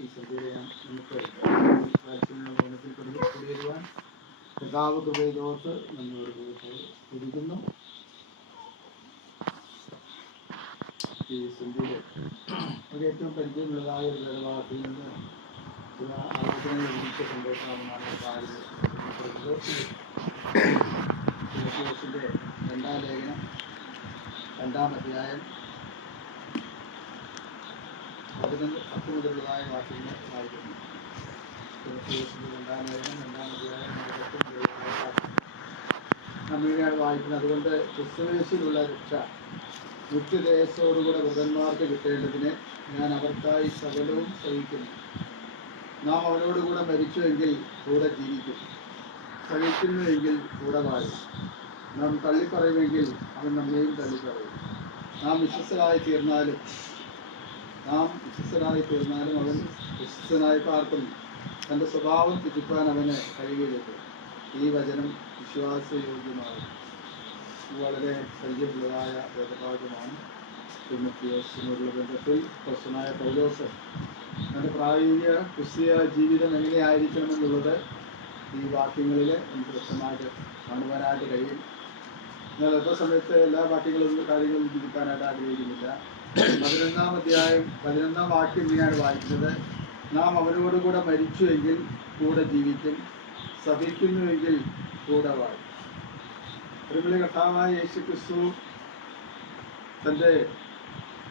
ഈ സന്ധ്യയിലെ നമുക്ക് വാത്സല്യമുള്ള ഭവനത്തിൽ കുടിയേറുവാൻ കർത്താവ് കൃപയോർത്ത് നമ്മോട് ഇരിക്കുന്നു. ഈ സന്ധ്യയിൽ നമുക്ക് ഏറ്റവും പരിചയമുള്ളതായ ഒരു വേദഭാഗത്തിൽ നിന്ന് ചില ആലോചനകൾ ഒരുമിച്ച് സന്തോഷമാകുന്നതാണ് കാര്യങ്ങൾ. തിമോഥെയോസിന്റെ 2-ാം ലേഖനം 2-ാം അധ്യായം 10 മുതലുള്ളതായ വാക്യങ്ങൾ വായിക്കുന്നു. തിമോഥെയോസിന്റെ 2-ാം ലേഖനം 2-ാം അധ്യായം 10 മുതലുള്ളതായ വാക്യം നമ്മളിങ്ങനെ വായിക്കുന്നത്. അതുകൊണ്ട് ക്രിസ്തുയേശുവിലുള്ള രക്ഷ നിത്യദേശത്തോടുകൂടെ വൃതന്മാർക്ക് കിട്ടേണ്ടതിന് ഞാൻ അവർക്കായി സകലവും സഹിക്കുന്നു. നാം അവനോടുകൂടെ മരിച്ചുവെങ്കിൽ കൂടെ ജീവിക്കും, സഹിക്കുന്നുവെങ്കിൽ കൂടെ വാഴും. നാം തള്ളിപ്പറയുമെങ്കിൽ അവൻ നമ്മെയും തള്ളിപ്പറയും. നാം വിശ്വസ്തരായി തീർന്നാലും അവൻ വിശ്വസ്തനായി പാർക്കുന്നു. തൻ്റെ സ്വഭാവം തിരിപ്പാൻ അവന് കഴിയുകയില്ല. ഈ വചനം വിശ്വാസയോഗ്യമാണ്. വളരെ പരിചയമുള്ളതായ വേദഭാഗമാണ്. തിമോഥെയോസിനോടുള്ള ബന്ധത്തിൽ പ്രശ്നനായ പൗലോസ് തൻ്റെ പ്രായോഗിക ക്രിസ്തീയ ജീവിതം എങ്ങനെയായിരിക്കണമെന്നുള്ളത് ഈ വാക്യങ്ങളിൽ നമുക്ക് വ്യക്തമായിട്ട് കാണുവാനായിട്ട് കഴിയും. എന്നാൽ അല്പ സമയത്ത് എല്ലാ കാര്യങ്ങളും ചിന്തിക്കാനായിട്ട് ആഗ്രഹിക്കുന്നില്ല. 11-ാം അധ്യായം 11-ാം വാക്യം ഇങ്ങനെയാണ് വായിക്കുന്നത്: നാം അവനോടുകൂടെ മരിച്ചുവെങ്കിൽ കൂടെ ജീവിക്കും, സഹിക്കുന്നുവെങ്കിൽ കൂടെ വാഴും. ഒരുവിളി കർത്താവായ യേശുക്രിസ്തു തൻ്റെ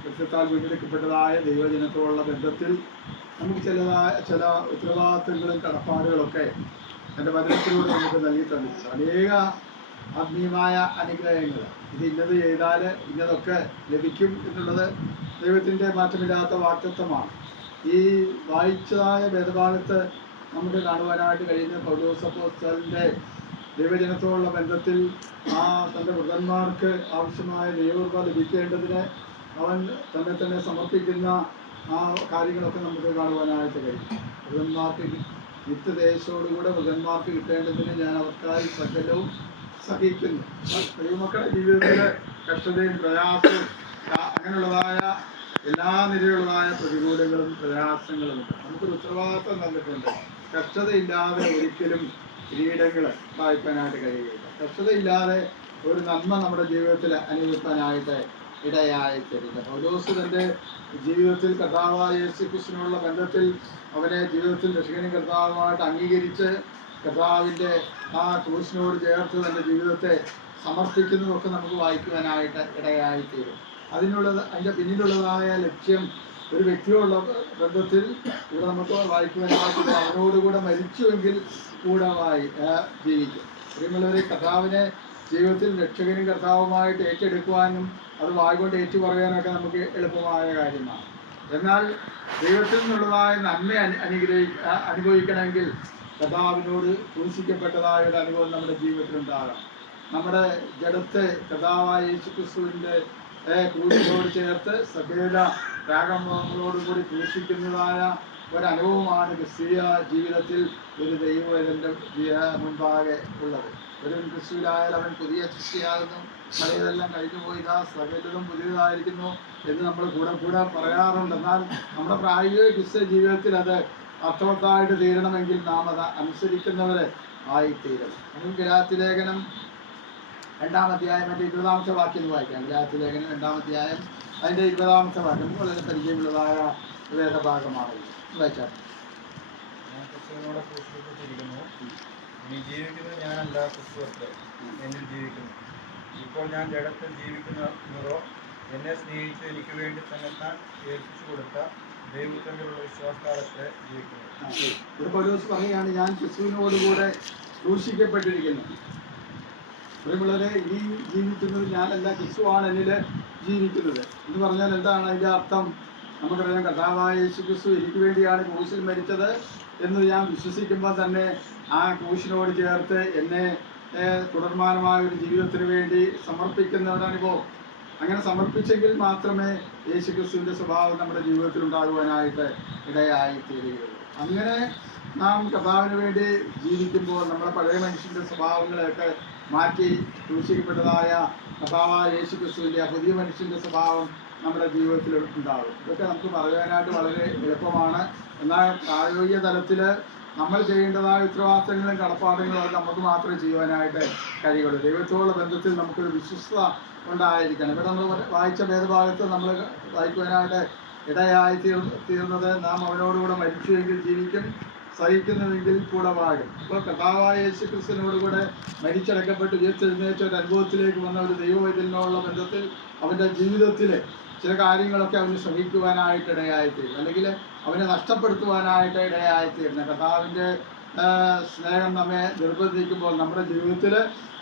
രക്തത്താൽ വീണ്ടെടുക്കപ്പെട്ടതായ ദൈവജനത്തോടുള്ള ബന്ധത്തിൽ നമുക്ക് ചില ഉത്തരവാദിത്തങ്ങളും കടപ്പാടുകളൊക്കെ എൻ്റെ വചനത്തിലൂടെ നമുക്ക് നൽകി തന്നിട്ടുണ്ട്. അനേക ആത്മീയമായ അനുഗ്രഹങ്ങൾ. ഇത് ഇന്നത് ചെയ്താൽ ഇന്നതൊക്കെ ലഭിക്കും എന്നുള്ളത് ദൈവത്തിൻ്റെ മാറ്റമില്ലാത്ത വാക്തത്വമാണ്. ഈ വായിച്ചതായ വേദഭാഗത്ത് നമുക്ക് കാണുവാനായിട്ട് കഴിയുന്ന പൗലോസ് അപ്പോസ്തലൻ്റെ ദൈവജനത്തോടുള്ള ബന്ധത്തിൽ തൻ്റെ വൃതന്മാർക്ക് ആവശ്യമായ ദൈവകൃപ ലഭിക്കേണ്ടതിന് അവൻ തന്നെ സമർപ്പിക്കുന്ന കാര്യങ്ങളൊക്കെ നമുക്ക് കാണുവാനായിട്ട് കഴിയും. വൃതന്മാർക്ക് നിത്യദേശത്തോടുകൂടെ വൃതന്മാർക്ക് കിട്ടേണ്ടതിന് ഞാൻ അവർക്കായി സകലവും സഹിക്കുന്നു. ദൈവമക്കളുടെ ജീവിതത്തിലെ കഷ്ടതയും പ്രയാസവും അങ്ങനെയുള്ളതായ എല്ലാ നിലയിലുള്ളതായ പ്രതികൂലങ്ങളും പ്രയാസങ്ങളും നമുക്കൊരു ഉത്തരവാദിത്വം തന്നിട്ടുണ്ട്. കഷ്ടതയില്ലാതെ ഒരിക്കലും കിരീടങ്ങൾ വായിക്കാനായിട്ട് കഴിയുകയില്ല. കഷ്ടതയില്ലാതെ ഒരു നന്മ നമ്മുടെ ജീവിതത്തിൽ അനുഭവിക്കാനായിട്ട് ഇടയായിത്തീരുന്നു. പൗലോസ് തൻ്റെ ജീവിതത്തിൽ കർത്താവായ യേശുക്രിസ്തുവിനുള്ള ബന്ധത്തിൽ അവനെ ജീവിതത്തിൽ രക്ഷകനും കർത്താവുമായിട്ട് അംഗീകരിച്ച് കർത്താവിൻ്റെ ക്രൂശിനോട് ചേർത്ത് തൻ്റെ ജീവിതത്തെ സമർപ്പിക്കുന്നതൊക്കെ നമുക്ക് വായിക്കുവാനായിട്ട് ഇടയായിത്തീരും. അതിൻ്റെ പിന്നിലുള്ളതായ ലക്ഷ്യം ഒരു വ്യക്തിയോടുള്ള ബന്ധത്തിൽ ഇവിടെ നമുക്ക് വായിക്കുവാനായിട്ട് അവനോടുകൂടെ മരിച്ചുവെങ്കിൽ കൂടെ ജീവിക്കും. പ്രിയമുള്ളവരെ, കർത്താവിനെ ജീവിതത്തിൽ രക്ഷകനും കർത്താവുമായിട്ട് ഏറ്റെടുക്കുവാനും അത് വായിക്കൊണ്ട് ഏറ്റുപറയാനൊക്കെ നമുക്ക് എളുപ്പമായ കാര്യമാണ്. എന്നാൽ ദൈവത്തിൽ നിന്നുള്ളതായ നന്മ അനുഭവിക്കണമെങ്കിൽ കർത്താവിനോട് ക്രൂശിക്കപ്പെട്ടതായ ഒരു അനുഭവം നമ്മുടെ ജീവിതത്തിലുണ്ടാകണം. നമ്മുടെ ജഡത്തെ കർത്താവായ യേശുക്രിസ്തുവിൻ്റെ ക്രൂശിനോട് ചേർത്ത് സകല രാഗങ്ങളോടുകൂടി ക്രൂശിക്കുന്നതായ ഒരനുഭവമാണ് ക്രിസ്തീയ ജീവിതത്തിൽ ഒരു ദൈവവേദൻ്റെ മുൻപാകെ ഉള്ളത്. ഒരു ക്രിസ്തുവിലായാൽ അവൻ പുതിയ സൃഷ്ടിയാകുന്നു, പഴയതെല്ലാം കഴിഞ്ഞു പോയി, സകലതും പുതിയതായിരിക്കുന്നു എന്ന് നമ്മൾ കൂടെ പറയാറുണ്ട്. എന്നാൽ നമ്മുടെ പ്രായോഗിക ക്രിസ്തീയ ജീവിതത്തിൽ അത് അർത്ഥവത്തായിട്ട് തീരണമെങ്കിൽ നാം അത് അനുസരിക്കുന്നവരെ ആയിത്തീരണം. നമുക്ക് ഗലാത്യലേഖനം 2-ാം അധ്യായം അതിൻ്റെ 20-ാമത്തെ വാക്യം വായിക്കാം. ഗലാത്യലേഖനം 2-ാം അധ്യായം അതിൻ്റെ 20-ാമത്തെ വാക്യം വളരെ പരിചയമുള്ളതായ വേദഭാഗമാണ്. വായിച്ചാൽ ഇനി ജീവിക്കുന്നത് ഞാനല്ല, ക്രിസ്തു എന്നിൽ ജീവിക്കുന്നു. ഇപ്പോൾ ഞാൻ ജഡത്തിൽ ജീവിക്കുന്നതോ എന്നെ സ്നേഹിച്ച് എനിക്ക് വേണ്ടി തന്നെത്താൻ ഏൽപ്പിച്ചു കൊടുത്ത ദൈവത്തിലുള്ള വിശ്വാസത്താലത്തെ ജീവിക്കുന്നു. ഇവിടെ പൗലോസ് പറയുകയാണ്, ഞാൻ ക്രിസ്തുവിനോടുകൂടെ ക്രൂശിക്കപ്പെട്ടിരിക്കുന്നു. പ്രിയമുള്ളവരെ, ഇനി ജീവിക്കുന്നത് ഞാനല്ല, ക്രിസ്തുവാണ് എന്നിൽ ജീവിക്കുന്നത് എന്ന് പറഞ്ഞാൽ എന്താണ് അതിൻ്റെ അർത്ഥം? നമുക്കറിയാം, കർത്താവായ യേശുക്രിസ്തു എനിക്ക് വേണ്ടിയാണ് ക്രൂശിൽ മരിച്ചത് എന്ന് ഞാൻ വിശ്വസിക്കുമ്പോൾ തന്നെ ആ ക്രൂശിനോട് ചേർത്ത് എന്നെ തുടർമാനമായ ഒരു ജീവിതത്തിന് വേണ്ടി സമർപ്പിക്കുന്ന ഒരനുഭവം. അങ്ങനെ സമർപ്പിച്ചെങ്കിൽ മാത്രമേ യേശുക്രിസ്തുവിൻ്റെ സ്വഭാവം നമ്മുടെ ജീവിതത്തിൽ ഉണ്ടാകുവാനായിട്ട് ഇടയായിത്തീരുകയുള്ളൂ. അങ്ങനെ നാം കർത്താവിന് വേണ്ടി ജീവിക്കുമ്പോൾ നമ്മുടെ പഴയ മനുഷ്യൻ്റെ സ്വഭാവങ്ങളെയൊക്കെ മാറ്റി ക്രൂശിക്കപ്പെട്ടതായ കർത്താവായ യേശുക്രിസ്തുവിൻ്റെ പുതിയ മനുഷ്യൻ്റെ സ്വഭാവം നമ്മുടെ ജീവിതത്തിൽ ഉണ്ടാകും. ഇതൊക്കെ നമുക്ക് പറയാനായിട്ട് വളരെ എളുപ്പമാണ്. എന്നാൽ പ്രായോഗിക തലത്തിൽ നമ്മൾ ചെയ്യേണ്ടതായ ഉത്തരവാദിത്തങ്ങളും കടപ്പാടുകളും അത് നമുക്ക് മാത്രമേ ചെയ്യുവാനായിട്ട് കഴിയുള്ളൂ. ദൈവത്തോടുള്ള ബന്ധത്തിൽ നമുക്കൊരു വിശ്വസ്തത ഉണ്ടായിരിക്കണം. ഇവിടെ നമ്മൾ വായിച്ച വേദഭാഗത്ത് നമ്മൾ വായിക്കുവാനായിട്ട് ഇടയായി തീർന്നത് നാം അവനോടുകൂടെ മരിച്ചുവെങ്കിൽ ജീവിക്കും, സഹിക്കുന്നുവെങ്കിൽ കൂടെ വാഴും. അപ്പോൾ കർത്താവായ യേശു ക്രിസ്തുവിനോടുകൂടെ മരിച്ചടക്കപ്പെട്ട് ഉയർത്തെഴുന്നേറ്റ ഒരു അനുഭവത്തിലേക്ക് വന്ന ഒരു ദൈവവൈദ്യനോടുള്ള ബന്ധത്തിൽ അവൻ്റെ ജീവിതത്തിൽ ചില കാര്യങ്ങളൊക്കെ അവന് ശ്രമിക്കുവാനായിട്ട് ഇടയായിത്തീരും, അല്ലെങ്കിൽ അവനെ നഷ്ടപ്പെടുത്തുവാനായിട്ട് ഇടയായിത്തീരുന്നു. കർത്താവിൻ്റെ സ്നേഹം നമ്മെ നിർബന്ധിക്കുമ്പോൾ നമ്മുടെ ജീവിതത്തിൽ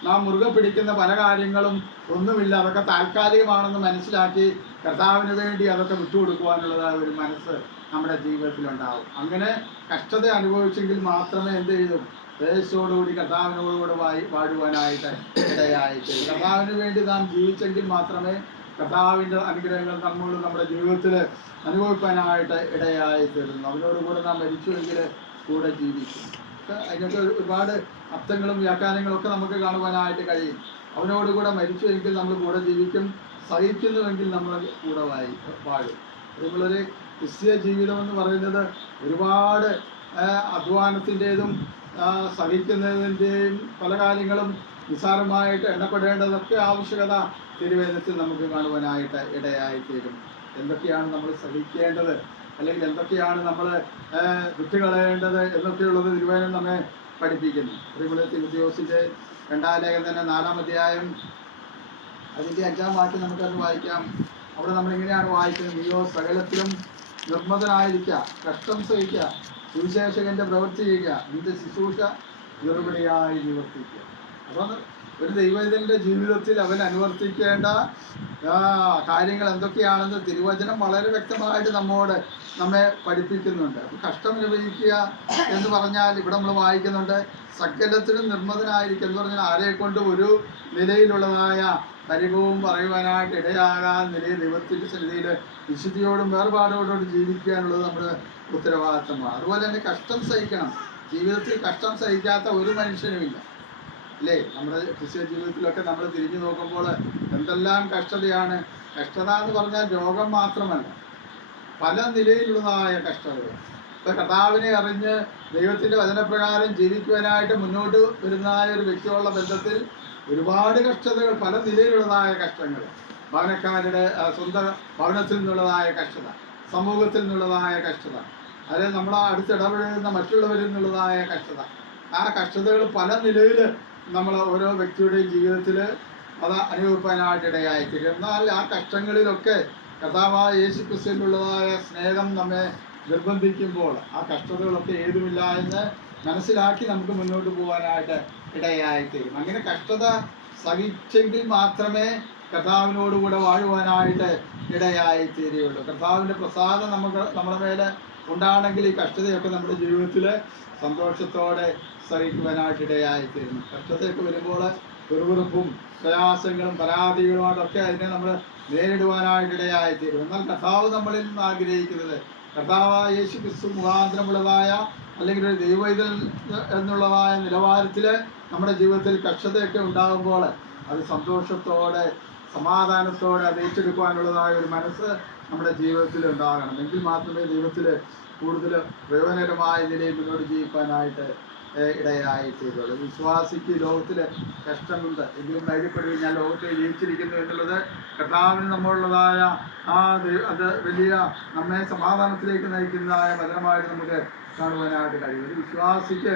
നാം മുറുകെ പിടിക്കുന്ന പല കാര്യങ്ങളും ഒന്നുമില്ല, അതൊക്കെ താൽക്കാലികമാണെന്ന് മനസ്സിലാക്കി കർത്താവിന് വേണ്ടി അതൊക്കെ വിട്ടുകൊടുക്കുവാനുള്ളതായ ഒരു മനസ്സ് നമ്മുടെ ജീവിതത്തിലുണ്ടാവും. അങ്ങനെ കഷ്ടത അനുഭവിച്ചെങ്കിൽ മാത്രമേ എന്ത് ചെയ്യും, ദേശത്തോടുകൂടി കർത്താവിനോടുകൂടെ വാഴുവാനായിട്ട് ഇടയായിത്തീരും. കർത്താവിന് വേണ്ടി നാം ജീവിച്ചെങ്കിൽ മാത്രമേ കർത്താവിൻ്റെ അനുഗ്രഹങ്ങൾ നമ്മുടെ ജീവിതത്തിൽ അനുഭവിക്കാനായിട്ട് ഇടയായിത്തീരുന്നു. അവനോടുകൂടെ നാം മരിച്ചുവെങ്കിൽ കൂടെ ജീവിക്കും. അതിനൊക്കെ ഒരുപാട് അർത്ഥങ്ങളും വ്യാഖ്യാനങ്ങളും ഒക്കെ നമുക്ക് കാണുവാനായിട്ട് കഴിയും. അവനോടുകൂടെ മരിച്ചുവെങ്കിൽ നമ്മൾ കൂടെ ജീവിക്കും, സഹിക്കുന്നുവെങ്കിൽ നമ്മൾ കൂടെ വാഴും. അതുപോലൊരു ക്രിസ്തീയ ജീവിതം എന്ന് പറയുന്നത് ഒരുപാട് അധ്വാനത്തിൻ്റെതും സഹിക്കുന്നതിൻ്റെയും പല കാര്യങ്ങളും നിസ്സാരമായിട്ട് എണ്ണപ്പെടേണ്ടതൊക്കെ ആവശ്യകത തിരുവേദത്തിൽ നമുക്ക് കാണുവാനായിട്ട് ഇടയായിത്തീരും. എന്തൊക്കെയാണ് നമ്മൾ സഹിക്കേണ്ടത്, അല്ലെങ്കിൽ എന്തൊക്കെയാണ് നമ്മൾ വിട്ടുകളയേണ്ടത് എന്നൊക്കെയുള്ളത് തിരുവേദം നമ്മെ പഠിപ്പിക്കുന്നു. അതുപോലെ തിമോഥെയോസിൻ്റെ 2-ാം ലേഖനം 4-ാം അധ്യായം അതിൻ്റെ 5-ാം വാക്യം നമുക്കത് വായിക്കാം. അവിടെ നമ്മളിങ്ങനെയാണ് വായിക്കുന്നത്: നീയോ സകലത്തിലും നിർമ്മതനായിരിക്കുക, കഷ്ടം സഹിക്കുക, സുവിശേഷകൻ്റെ പ്രവൃത്തി ചെയ്യുക, നിന്റെ ശുശ്രൂഷ നിർവൃതിയായി നിവർത്തിക്കുക. അപ്പോൾ ഒരു ദൈവത്തിൻ്റെ ജീവിതത്തിൽ അവൻ അനുവർത്തിക്കേണ്ട കാര്യങ്ങൾ എന്തൊക്കെയാണെന്ന് തിരുവചനം വളരെ വ്യക്തമായിട്ട് നമ്മെ പഠിപ്പിക്കുന്നുണ്ട്. അപ്പോൾ കഷ്ടം അനുഭവിക്കുക എന്ന് പറഞ്ഞാൽ ഇവിടെ നമ്മൾ വായിക്കുന്നുണ്ട്, സകലത്തിലും നിർമ്മതനായിരിക്കും എന്ന് പറഞ്ഞാൽ ആരെക്കൊണ്ട് ഒരു നിലയിലുള്ളതായ പരിഭവവും പറയുവാനായിട്ട് ഇടയാകാൻ നിലയിൽ ദൈവത്തിൻ്റെ സന്നിധിയിൽ വിശുദ്ധിയോടും വേർപാടോടും ജീവിക്കാനുള്ളത് നമ്മുടെ ഉത്തരവാദിത്തമാണ്. അതുപോലെ തന്നെ കഷ്ടം സഹിക്കണം. ജീവിതത്തിൽ കഷ്ടം സഹിക്കാത്ത ഒരു മനുഷ്യനുമില്ല, അല്ലേ? നമ്മുടെ ക്രിസ്ത്യ ജീവിതത്തിലൊക്കെ നമ്മൾ തിരിഞ്ഞു നോക്കുമ്പോൾ എന്തെല്ലാം കഷ്ടതയാണ്. കഷ്ടത എന്ന് പറഞ്ഞാൽ രോഗം മാത്രമല്ല, പല നിലയിലുള്ളതായ കഷ്ടതകൾ. ഇപ്പം കർത്താവിനെ അറിഞ്ഞ് ദൈവത്തിൻ്റെ വചനപ്രകാരം ജീവിക്കുവാനായിട്ട് മുന്നോട്ട് വരുന്നതായ ഒരു വ്യക്തിയുള്ള ബന്ധത്തിൽ ഒരുപാട് കഷ്ടതകൾ, പല നിലയിലുള്ളതായ കഷ്ടങ്ങൾ, ഭവനക്കാരുടെ സ്വന്തം ഭവനത്തിൽ നിന്നുള്ളതായ കഷ്ടത, സമൂഹത്തിൽ നിന്നുള്ളതായ കഷ്ടത, അതായത് നമ്മളെ അടുത്തിടപഴകുന്ന മറ്റുള്ളവരിൽ നിന്നുള്ളതായ കഷ്ടത. ആ കഷ്ടതകൾ പല നിലയിൽ നമ്മൾ ഓരോ വ്യക്തിയുടെയും ജീവിതത്തിൽ അത് അനുഭവിക്കാനായിട്ട് ഇടയായിത്തീരും. എന്നാൽ ആ കഷ്ടങ്ങളിലൊക്കെ കർത്താവായ യേശു ക്രിസ്തുവിനുള്ളതായ സ്നേഹം നമ്മെ നിർബന്ധിക്കുമ്പോൾ ആ കഷ്ടതകളൊക്കെ ഏതുമില്ല എന്ന് മനസ്സിലാക്കി നമുക്ക് മുന്നോട്ട് പോകാനായിട്ട് ഇടയായിത്തീരും. അങ്ങനെ കഷ്ടത സഹിച്ചെങ്കിൽ മാത്രമേ കർത്താവിനോടുകൂടെ വാഴുവാനായിട്ട് ഇടയായിത്തീരുകയുള്ളൂ. കർത്താവിൻ്റെ പ്രസാദം നമ്മുടെ മേലെ ഉണ്ടാണെങ്കിൽ ഈ കഷ്ടതയൊക്കെ നമ്മുടെ ജീവിതത്തിൽ സന്തോഷത്തോടെ സഹിക്കുവാനായിട്ട് ഇടയായിത്തീരുന്നു. കഷ്ടതയൊക്കെ വരുമ്പോൾ വെറുവെറുപ്പും പ്രയാസങ്ങളും പരാതികളുമായിട്ടൊക്കെ അതിനെ നമ്മൾ നേരിടുവാനായിട്ട് ഇടയായിത്തീരും. എന്നാൽ കർത്താവ് നമ്മളിൽ നിന്ന് ആഗ്രഹിക്കുന്നത് കർത്താവായ യേശു ക്രിസ്തു മുഖാന്തരമുള്ളതായ അല്ലെങ്കിൽ ഒരു ദൈവവൈതൽ എന്നുള്ളതായ നിലവാരത്തിൽ നമ്മുടെ ജീവിതത്തിൽ കഷ്ടതയൊക്കെ ഉണ്ടാകുമ്പോൾ അത് സന്തോഷത്തോടെ സമാധാനത്തോടെ അത് ഏറ്റെടുക്കുവാനുള്ളതായ ഒരു മനസ്സ് നമ്മുടെ ജീവിതത്തിൽ ഉണ്ടാകണം. എങ്കിൽ മാത്രമേ ദൈവത്തിൽ കൂടുതൽ പ്രയോജനകരമായ നിലയിൽ മുന്നോട്ട് ജീവിക്കാനായിട്ട് ഇടയായിത്തീരുള്ളൂ. വിശ്വാസിക്ക് ലോകത്തിൽ കഷ്ടമുണ്ട്, എങ്കിലും ധൈര്യപ്പെടുകയും ഞാൻ ലോകത്തെ ജീവിച്ചിരിക്കുന്നു എന്നുള്ളത് കർത്താവിന് നമ്മളുള്ളതായ അത് വലിയ നമ്മെ സമാധാനത്തിലേക്ക് നയിക്കുന്നതായ വചനമായിട്ട് നമുക്ക് കാണുവാനായിട്ട് കഴിയും. ഒരു വിശ്വാസിക്ക്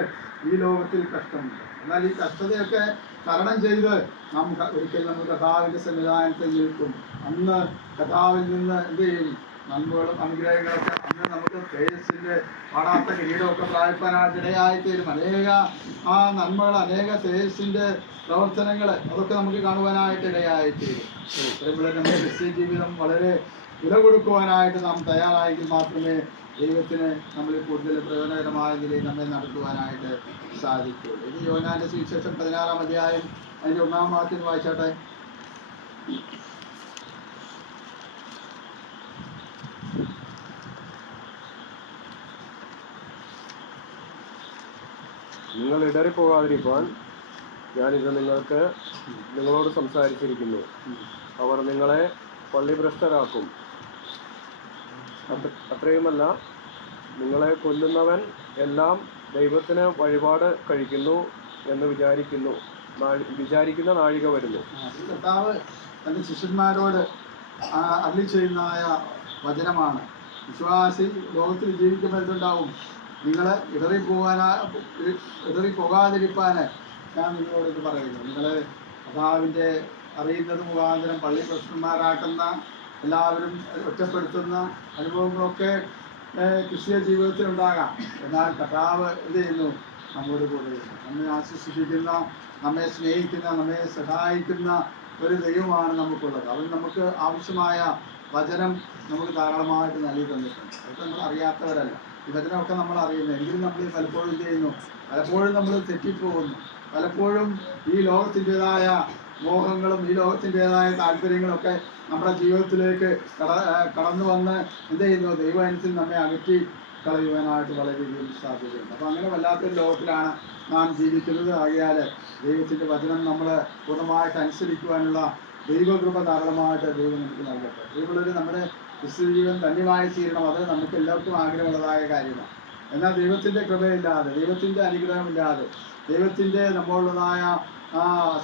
ഈ ലോകത്തിൽ കഷ്ടമുണ്ട്. എന്നാൽ ഈ കഷ്ടതയൊക്കെ തരണം ചെയ്ത് ഒരിക്കൽ നമ്മൾ കർത്താവിൻ്റെ സന്നിധാനത്തിൽ നിൽക്കും. അന്ന് കർത്താവിൽ നിന്ന് എന്ത് ചെയ്യും? നന്മകളും അനുഗ്രഹങ്ങളൊക്കെ അന്ന് നമുക്ക് തേജസ്സിൻ്റെ പാടാത്ത കിരീടമൊക്കെ പ്രാപിക്കാനായിട്ട് ഇടയായിത്തീരും. അനേക നന്മകൾ, അനേക തേജസ്സിൻ്റെ പ്രവർത്തനങ്ങൾ അതൊക്കെ നമുക്ക് കാണുവാനായിട്ട് ഇടയായിത്തീരും. നമ്മുടെ ക്രിസ്ത്യ ജീവിതം വളരെ വില കൊടുക്കുവാനായിട്ട് നാം തയ്യാറായെങ്കിൽ മാത്രമേ ദൈവത്തിന് നമ്മൾ കൂടുതൽ പ്രയോജനകരമായ നിലയിൽ നമ്മെ നടത്തുവാനായിട്ട് സാധിക്കുകയുള്ളൂ. ഇത് യോഹന്നാന്റെ സുവിശേഷം 16-ാം അധ്യായം അതിൻ്റെ 1-ാം വാക്യം വായിച്ചാട്ടെ. നിങ്ങൾ ഇടറിപ്പോകാതിരിക്കാൻ ഞാനിത് നിങ്ങളോട് സംസാരിച്ചിരിക്കുന്നു. അവർ നിങ്ങളെ പള്ളിഭ്രഷ്ടരാക്കും. അത്രയുമല്ല, നിങ്ങളെ കൊല്ലുന്നവൻ എല്ലാം ദൈവത്തിന് വഴിപാട് കഴിക്കുന്നു എന്ന് വിചാരിക്കുന്ന നാഴിക വരുന്നു. കർത്താവ് തൻ്റെ ശിഷ്യന്മാരോട് അരുളി ചെയ്യുന്നതായ വചനമാണ്. വിശ്വാസി ലോകത്തിൽ ജീവിക്കുമ്പോൾ എന്തുണ്ടാവും? നിങ്ങൾ ഇടറിപ്പോകാതിരിക്കാൻ ഞാൻ നിങ്ങളോട് ഇത് പറയുന്നു. നിങ്ങൾ കർത്താവിൻ്റെ അറിയുന്നത് മുഖാന്തരം പള്ളി പ്രശ്നന്മാരാക്കുന്ന എല്ലാവരും ഒറ്റപ്പെടുത്തുന്ന അനുഭവങ്ങളൊക്കെ ക്രിസ്തീയ ജീവിതത്തിലുണ്ടാകാം. എന്നാൽ കർത്താവ് എന്ത് ചെയ്യുന്നു? നമ്മോട് കൂടെ നമ്മെ ആശ്വസിപ്പിക്കുന്ന, നമ്മെ സ്നേഹിക്കുന്ന, നമ്മെ സഹായിക്കുന്ന ഒരു ദൈവമാണ് നമുക്കുള്ളത്. അവൻ നമുക്ക് ആവശ്യമായ വചനം നമുക്ക് ധാരാളമായിട്ട് നൽകി തന്നിട്ടുണ്ട്. അതൊക്കെ നമ്മൾ അറിയാത്തവരല്ല. ഈ വചനമൊക്കെ നമ്മൾ അറിയുന്നു. എങ്കിലും നമ്മൾ പലപ്പോഴും എന്ത് ചെയ്യുന്നു? പലപ്പോഴും നമ്മൾ തെറ്റിപ്പോകുന്നു. പലപ്പോഴും ഈ ലോകത്തിൻ്റെതായ മോഹങ്ങളും ഈ ലോകത്തിൻ്റെതായ താല്പര്യങ്ങളൊക്കെ നമ്മുടെ ജീവിതത്തിലേക്ക് കടന്നു വന്ന് എന്ത് ചെയ്യുന്നു? ദൈവത്തിൽ നമ്മെ അകറ്റി കളയുവാനായിട്ട് വളരെയധികം സാധ്യതയുണ്ട്. അപ്പോൾ അങ്ങനെ വല്ലാത്തൊരു ലോകത്തിലാണ് നാം ജീവിക്കുന്നത്. ആകയാൽ ദൈവത്തിൻ്റെ വചനം നമ്മൾ പൂർണ്ണമായിട്ട് അനുസരിക്കുവാനുള്ള ദൈവകൃപ ധാരാളമായിട്ട് ദൈവം നമുക്ക് നൽകട്ടെ. ദൈവമുള്ളവർ നമ്മുടെ ക്രിസ്തു ജീവൻ ധന്യമായി തീരണം. അത് നമുക്ക് എല്ലാവർക്കും ആഗ്രഹമുള്ളതായ കാര്യമാണ്. എന്നാൽ ദൈവത്തിൻ്റെ കൃപയില്ലാതെ, ദൈവത്തിൻ്റെ അനുഗ്രഹമില്ലാതെ, ദൈവത്തിൻ്റെ നമ്മളുള്ളതായ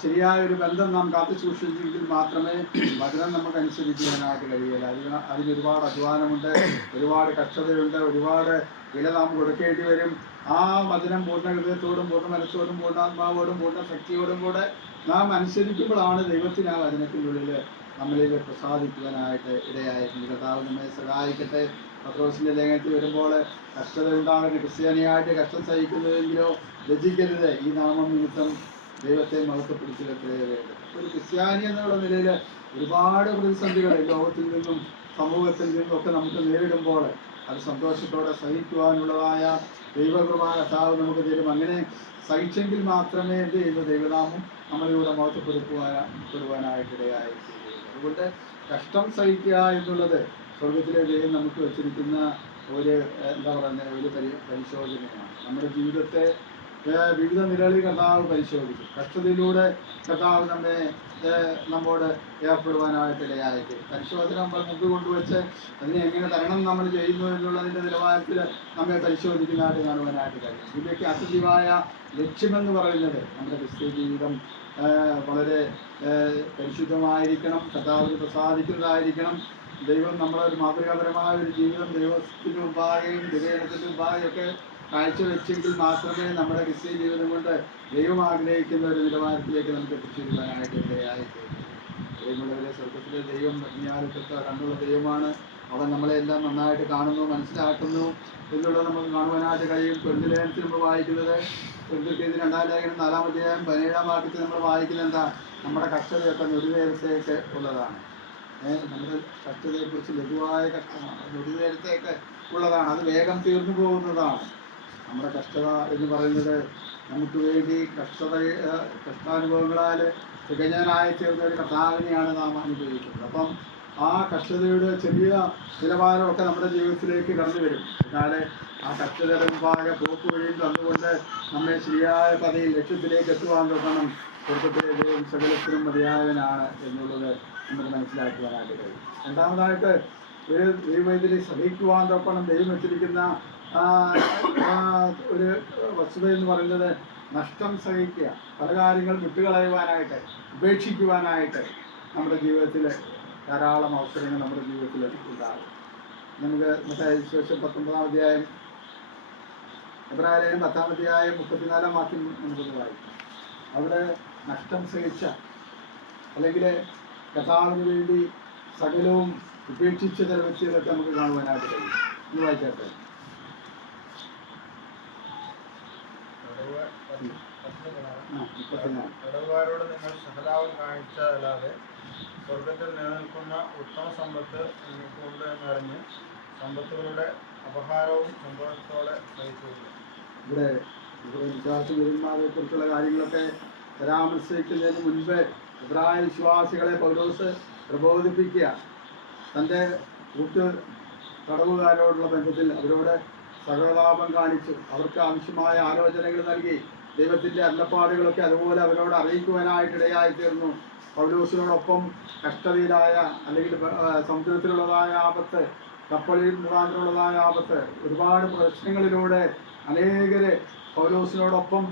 ശരിയായ ഒരു ബന്ധം നാം കാത്തു സൂക്ഷിച്ചെങ്കിൽ മാത്രമേ വചനം നമുക്ക് അനുസരിക്കുവാനായിട്ട് കഴിയില്ല. അതിന് ഒരുപാട് അധ്വാനമുണ്ട്, ഒരുപാട് കഷ്ടതയുണ്ട്, ഒരുപാട് വില നാം കൊടുക്കേണ്ടി വരും. ആ വചനം പൂർണ്ണ ഹൃദയത്തോടും പൂർണ്ണ മനസ്സോടും പൂർണ്ണാത്മാവോടും പൂർണ്ണ ശക്തിയോടും കൂടെ നാം അനുസരിക്കുമ്പോഴാണ് ദൈവത്തിന് ആ വചനത്തിനുള്ളിൽ നമ്മളിൽ പ്രസാദിക്കുവാനായിട്ട് ഇടയായിട്ടുണ്ട്. കർത്താവ് നമ്മെ സഹായിക്കട്ടെ. പത്രോസിൻ്റെ ലേഖനത്തിൽ വരുമ്പോൾ കഷ്ടത ഉണ്ടാകരുത്, ക്രിസ്ത്യാനിയായിട്ട് കഷ്ടം സഹിക്കുന്നതെങ്കിലോ ലജ്ജിക്കരുത്, ഈ നാമം നിമിത്തം ദൈവത്തെ മഹത്വപ്പെടുത്തിയിട്ടേ വേണ്ടത്. ഒരു ക്രിസ്ത്യാനി എന്നുള്ള നിലയിൽ ഒരുപാട് പ്രതിസന്ധികൾ ലോകത്തിൽ നിന്നും സമൂഹത്തിൽ നിന്നും ഒക്കെ നമുക്ക് നേരിടുമ്പോൾ അത് സന്തോഷത്തോടെ സഹിക്കുവാനുള്ളതായ ദൈവകൃപ കർത്താവ് നമുക്ക് തരും. അങ്ങനെ സഹിച്ചെങ്കിൽ മാത്രമേ എന്ത് ചെയ്യുന്നു? ദൈവനാമം നമ്മളിലൂടെ മഹത്വപ്പെടുവാനായിട്ടിടയായി. അതുകൊണ്ട് കഷ്ടം സഹിക്കുക എന്നുള്ളത് സ്വർഗത്തിലെ ദൈവം നമുക്ക് വെച്ചിരിക്കുന്ന ഒരു ഒരു പരിശോധനയാണ്. നമ്മുടെ ജീവിതത്തെ വിവിധ നിലകളിൽ കർത്താവ് പരിശോധിക്കും. കഷ്ടതയിലൂടെ കർത്താവ് നമ്മോട് ഏർപ്പെടുവാനായിട്ടിടയായിട്ട് പരിശോധന നമ്മൾ മുമ്പ് കൊണ്ടുവച്ച് അതിനെ എങ്ങനെ തരണം നമ്മൾ ചെയ്യുന്നു എന്നുള്ളതിൻ്റെ നിലവാരത്തിൽ നമ്മെ പരിശോധിക്കുന്നതായിട്ട് കാണുവാനായിട്ട് കഴിയും. ഇതിൻ്റെയൊക്കെ അത്യധികമായ ലക്ഷ്യമെന്ന് പറയുന്നത് നമ്മുടെ ക്രിസ്ത്യ ജീവിതം വളരെ പരിശുദ്ധമായിരിക്കണം, കർത്താവിന് പ്രസാദിക്കുന്നതായിരിക്കണം. ദൈവം നമ്മളൊരു മാതൃകാപരമായ ഒരു ജീവിതം ദൈവത്തിന് മുമ്പാകെയും ദൈവജനത്തിന് മുമ്പാകെയൊക്കെ കാഴ്ചവെച്ചെങ്കിൽ മാത്രമേ നമ്മുടെ ക്രിസ്ത്യ ജീവിതം കൊണ്ട് ദൈവം ആഗ്രഹിക്കുന്ന ഒരു നിലവാരത്തിലേക്ക് നമുക്ക് എത്തിച്ചേരുവാനായിട്ട് ഇടയായിത്തീരും. ദൈവമുള്ളവരെ, സ്വർഗത്തിലെ ദൈവം ജ്ഞാനത്തൊക്കെ കണ്ണുള്ള ദൈവമാണ്. അവൻ നമ്മളെല്ലാം നന്നായിട്ട് കാണുന്നു, മനസ്സിലാക്കുന്നു എന്നുള്ളത് നമുക്ക് കാണുവാനായിട്ട് കഴിയും. കൊരിന്ത്യലേഖനത്തിൽ നമ്മൾ വായിക്കുന്നത്, കൊരിന്ത്യർക്കെതിരെ 2-ാം ലേഖനം 4-ാം അധ്യായം 17-ാം വാക്യത്തിൽ നമ്മൾ വായിക്കുന്നത് എന്താ? നമ്മുടെ കഷ്ടതയൊക്കെ ഞൊടിനേരത്തേക്ക് ഉള്ളതാണ്. നമ്മുടെ കഷ്ടതയെക്കുറിച്ച് ലഘുവായ കഷ്ടമാണ്, ഞൊടിനേരത്തേക്ക് ഉള്ളതാണ്. അത് വേഗം തീർന്നു പോകുന്നതാണ്. നമ്മുടെ കഷ്ടത എന്ന് പറയുന്നത് നമുക്ക് വേണ്ടി കഷ്ടാനുഭവങ്ങളാൽ തികഞ്ഞവനായി തീർന്ന ഒരു കർത്താവിനെയാണ് നാം അനുഭവിക്കുന്നത്. അപ്പം ആ കഷ്ടതയുടെ ചെറിയ നിലവാരമൊക്കെ നമ്മുടെ ജീവിതത്തിലേക്ക് കടന്നു വരും. എന്നാൽ ആ കഷ്ടതയുടെ മുമ്പാകെ പോക്ക് വഴിയിൽ തന്നുകൊണ്ട് നമ്മെ ശരിയായ പദയിൽ ലക്ഷ്യത്തിലേക്ക് എത്തുവാൻ തുടങ്ങണം. സ്വർഗത്തിലെ ദൈവം സകലത്തിനും മതിയായവനാണ് എന്നുള്ളത് നമുക്ക് മനസ്സിലാക്കുവാനായിട്ട് കഴിയും. രണ്ടാമതായിട്ട് ഒരു ദൈവത്തിനെ സഹിക്കുവാൻ തൊക്കണം ദൈവം വെച്ചിരിക്കുന്ന ഒരു വസ്തുത എന്ന് പറയുന്നത് നഷ്ടം സഹിക്കുക. പല കാര്യങ്ങൾ വിട്ടുകളയുവാനായിട്ട്, ഉപേക്ഷിക്കുവാനായിട്ട് നമ്മുടെ ജീവിതത്തിൽ ധാരാളം അവസരങ്ങൾ നമ്മുടെ ജീവിതത്തിൽ ഉണ്ടാകും. നമുക്ക് ശേഷം 19-ാം അധ്യായം, എബ്രായലേഖനം 10-ാം അധ്യായം 34-ാം വാക്യം നമുക്കൊന്ന് വായിക്കും. അവിടെ നഷ്ടം സഹിച്ച, അല്ലെങ്കിൽ കർത്താവിന് വേണ്ടി സകലവും ഉപേക്ഷിച്ച ചില വ്യക്തികളൊക്കെ നമുക്ക് കാണുവാനായിട്ട് കഴിയും. ഒന്ന് വായിച്ചാട്ടെ. കടവുകാരോട് നിങ്ങൾ സഹതാപം കാണിച്ചതല്ലാതെ സ്വർഗത്തിൽ നിലനിൽക്കുന്ന ഉത്തമ സമ്പത്ത് നിങ്ങൾക്കുണ്ട് എന്നറിഞ്ഞ് സമ്പത്തുകളുടെ അപഹാരവും സന്തോഷത്തോടെ സഹിച്ചുകൊണ്ട്. ഇവിടെ വിശ്വാസിമാരെ കുറിച്ചുള്ള കാര്യങ്ങളൊക്കെ പരാമർശിക്കുന്നതിന് മുൻപ് എബ്രായ വിശ്വാസികളെ പൗലോസ് പ്രബോധിപ്പിക്കുക. തൻ്റെ തടവുകാരോടുള്ള ബന്ധത്തിൽ അവരോട് സഹതാപം കാണിച്ചു, അവർക്ക് ആവശ്യമായ ആലോചനകൾ നൽകി, ദൈവത്തിൻ്റെ അരുളപ്പാടുകളൊക്കെ അതുപോലെ അവരോട് അറിയിക്കുവാനായിട്ടിടയായി തീർന്നു. പൗലോസിനോടൊപ്പം കഷ്ടതയിലായ അല്ലെങ്കിൽ സമുദ്രത്തിലുള്ളതായ ആപത്ത്, കപ്പലിൽ മുഖാന്തരമുള്ളതായ ആപത്ത്, ഒരുപാട് പ്രശ്നങ്ങളിലൂടെ അനേകരെ പൗലോസിനോടൊപ്പം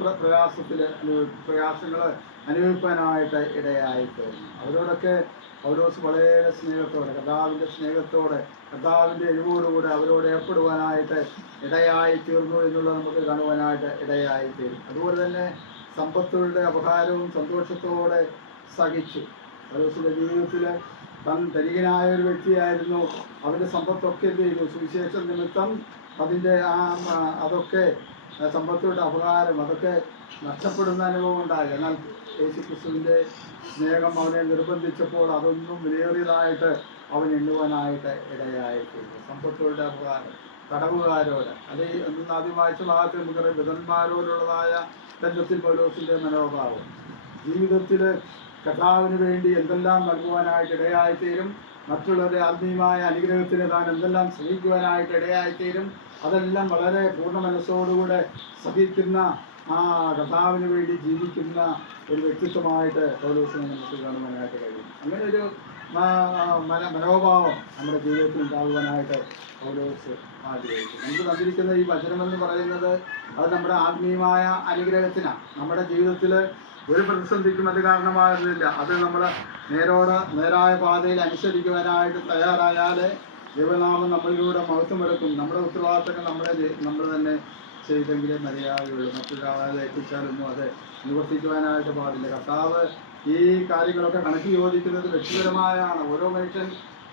പ്രയാസങ്ങൾ അനുഭവിക്കാനായിട്ട് ഇടയായിത്തീർന്നു. അവരോടൊക്കെ പൗലോസ് വളരെ സ്നേഹത്തോടെ, കർത്താവിൻ്റെ സ്നേഹത്തോടെ, കർത്താവിൻ്റെ എരിവോടുകൂടെ അവരോട് ഏർപ്പെടുവാനായിട്ട് ഇടയായി തീർന്നു എന്നുള്ളത് നമുക്ക് കാണുവാനായിട്ട് ഇടയായിത്തീരും. അതുപോലെ തന്നെ സമ്പത്തുകളുടെ അപഹാരവും സന്തോഷത്തോടെ സഹിച്ചു. പൗലോസിൻ്റെ ജീവിതത്തിൽ താൻ ധനികനായ ഒരു വ്യക്തിയായിരുന്നു. അവൻ്റെ സമ്പത്തൊക്കെ എന്ത് ചെയ്തു? സുവിശേഷ നിമിത്തം അതിൻ്റെ അതൊക്കെ സമ്പത്തുകളുടെ അപകാരം അതൊക്കെ നഷ്ടപ്പെടുന്ന അനുഭവം ഉണ്ടായി. എന്നാൽ യേശുക്രിസ്തുവിൻ്റെ സ്നേഹം അവനെ നിർബന്ധിച്ചപ്പോൾ അതൊന്നും വിലയേറിയതായിട്ട് അവൻ എണ്ണുവാനായിട്ട് ഇടയായിട്ടുണ്ട്. സമ്പത്തുകളുടെ അപകാരം, തടവുകാരോട്, അല്ലെങ്കിൽ അന്ന് ആദ്യം വായിച്ച ഭാഗത്ത് നമുക്കറിയാം ബദന്മാരോടുള്ളതായ ബന്ധത്തിൽ പൗലോസിൻ്റെ മനോഭാവം, ജീവിതത്തിൽ കർത്താവിന് വേണ്ടി എന്തെല്ലാം നൽകുവാനായിട്ട് ഇടയായിത്തീരും, മറ്റുള്ളവരുടെ ആത്മീയമായ അനുഗ്രഹത്തിന് താൻ എന്തെല്ലാം സഹിക്കുവാനായിട്ട് ഇടയായിത്തീരും, അതെല്ലാം വളരെ പൂർണ്ണ മനസ്സോടുകൂടെ സഹിക്കുന്ന കർത്താവിന് വേണ്ടി ജീവിക്കുന്ന ഒരു വ്യക്തിത്വമായിട്ട് പൗലോസിനെ നമുക്ക് കാണുവാനായിട്ട് കഴിയും. അങ്ങനെ ഒരു മനോഭാവം നമ്മുടെ ജീവിതത്തിൽ ഉണ്ടാകുവാനായിട്ട് പൗലോസ് ആഗ്രഹിച്ചു. നമുക്ക് തന്നിരിക്കുന്ന ഈ വചനമെന്ന് പറയുന്നത് അത് നമ്മുടെ ആത്മീയമായ അനുഗ്രഹത്തിനാണ്. നമ്മുടെ ജീവിതത്തിൽ ഒരു പ്രതിസന്ധിക്കും അത് കാരണമാകുന്നില്ല. അത് നമ്മൾ നേരായ പാതയിൽ അനുസരിക്കുവാനായിട്ട് തയ്യാറായാൽ ദൈവനാമം നമ്മളിലൂടെ മഹത്വമെടുക്കും. നമ്മുടെ ഉത്തരവാദിത്തങ്ങൾ നമ്മൾ തന്നെ ചെയ്തെങ്കിലേ മര്യാദയുള്ളൂ. മറ്റൊരാളെ ഏൽപ്പിച്ചാലൊന്നും അത് നിവർത്തിക്കുവാനായിട്ട് പാടില്ല. കർത്താവ് ഈ കാര്യങ്ങളൊക്കെ കണക്ക് യോജിക്കുന്നത് വ്യക്തിപരമായാണ്. ഓരോ മനുഷ്യൻ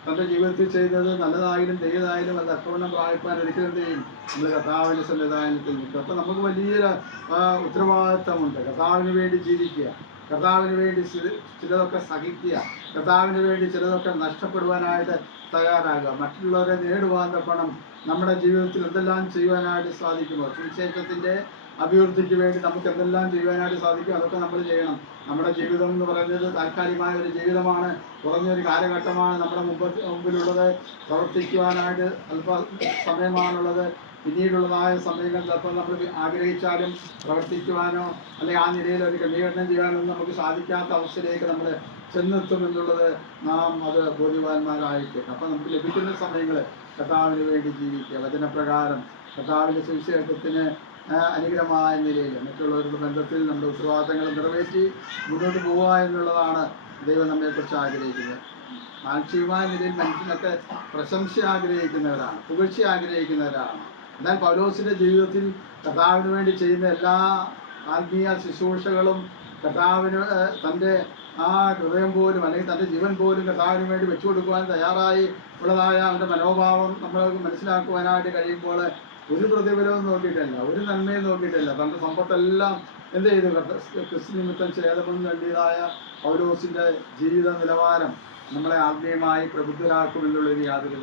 തൻ്റെ ജീവിതത്തിൽ ചെയ്തത് നല്ലതായാലും തെയ്യതായാലും അത് അക്കൗണ്ണം പ്രാപിപ്പാൻ ഒരിക്കലും ചെയ്യും നമ്മൾ കർത്താവിൻ്റെ സംവിധാനത്തിൽ നിൽക്കും. അപ്പം നമുക്ക് വലിയൊരു ഉത്തരവാദിത്തമുണ്ട്. കർത്താവിന് വേണ്ടി ജീവിക്കുക, കർത്താവിന് വേണ്ടി ചിലതൊക്കെ സഹിക്കുക, കർത്താവിന് വേണ്ടി ചിലതൊക്കെ നഷ്ടപ്പെടുവാനായിട്ട് തയ്യാറാകുക, മറ്റുള്ളവരെ നേടുവാൻ തക്കണം. നമ്മുടെ ജീവിതത്തിൽ എന്തെല്ലാം ചെയ്യുവാനായിട്ട് സാധിക്കുമോ, സുവിശേഷത്തിൻ്റെ അഭിവൃദ്ധിക്ക് വേണ്ടി നമുക്ക് എന്തെല്ലാം ചെയ്യുവാനായിട്ട് സാധിക്കും അതൊക്കെ നമ്മൾ ചെയ്യണം. നമ്മുടെ ജീവിതം എന്ന് പറയുന്നത് താൽക്കാലികമായ ഒരു ജീവിതമാണ്, കുറഞ്ഞൊരു കാലഘട്ടമാണ് നമ്മുടെ മുമ്പിലുള്ളത്. പ്രവർത്തിക്കുവാനായിട്ട് അല്പ സമയമാണുള്ളത്. പിന്നീടുള്ളതായ സമയങ്ങൾ ചിലപ്പോൾ നമ്മൾ ആഗ്രഹിച്ചാലും പ്രവർത്തിക്കുവാനോ അല്ലെങ്കിൽ ആ നിലയിൽ ഒരു ക്രമീകരണം ചെയ്യാനോ നമുക്ക് സാധിക്കാത്ത അവസ്ഥയിലേക്ക് നമ്മൾ ചെന്നെത്തുമെന്നുള്ളത് നാം അത് ബോധ്യവാന്മാരായിട്ട്. അപ്പം നമുക്ക് ലഭിക്കുന്ന സമയങ്ങൾ കർത്താവിന് വേണ്ടി ജീവിക്കുക, വചനപ്രകാരം കർത്താവിൻ്റെ സുവിശേഷത്തിന് അനുഗ്രഹമായ നിലയിൽ മറ്റുള്ളവരുടെ ബന്ധത്തിൽ നമ്മുടെ ഉത്തരവാദിത്തങ്ങൾ നിറവേറ്റി മുന്നോട്ട് പോവുക എന്നുള്ളതാണ് ദൈവം നമ്മെക്കുറിച്ച് ആഗ്രഹിക്കുന്നത്. മാനുഷികമായ നിലയിൽ മനുഷ്യനൊക്കെ പ്രശംസ ആഗ്രഹിക്കുന്നവരാണ്, പുകഴ്ച ആഗ്രഹിക്കുന്നവരാണ്. എന്നാൽ പൗലോസിൻ്റെ ജീവിതത്തിൽ കർത്താവിന് വേണ്ടി ചെയ്യുന്ന എല്ലാ ആത്മീയ ശുശ്രൂഷകളും കർത്താവിന് തൻ്റെ ഹൃദയം പോലും അല്ലെങ്കിൽ തൻ്റെ ജീവൻ പോലും കർത്താവിന് വേണ്ടി വെച്ചു കൊടുക്കുവാൻ തയ്യാറായി ഉള്ളതായ അവൻ്റെ മനോഭാവം നമ്മൾ മനസ്സിലാക്കുവാനായിട്ട് കഴിയുമ്പോൾ ഒരു പ്രതിഫലവും നോക്കിയിട്ടല്ല, ഒരു നന്മയും നോക്കിയിട്ടല്ല, തൻ്റെ സമ്പത്തെല്ലാം എന്ത് ചെയ്തു ക്രിസ്തു നിമിത്തം ഛേദമെന്ന് വേണ്ടിയതായ പൗലോസിൻ്റെ ജീവിത നിലവാരം നമ്മളെ ആത്മീയമായി പ്രബുദ്ധരാക്കുമെന്നുള്ളൊരു യാതൊരു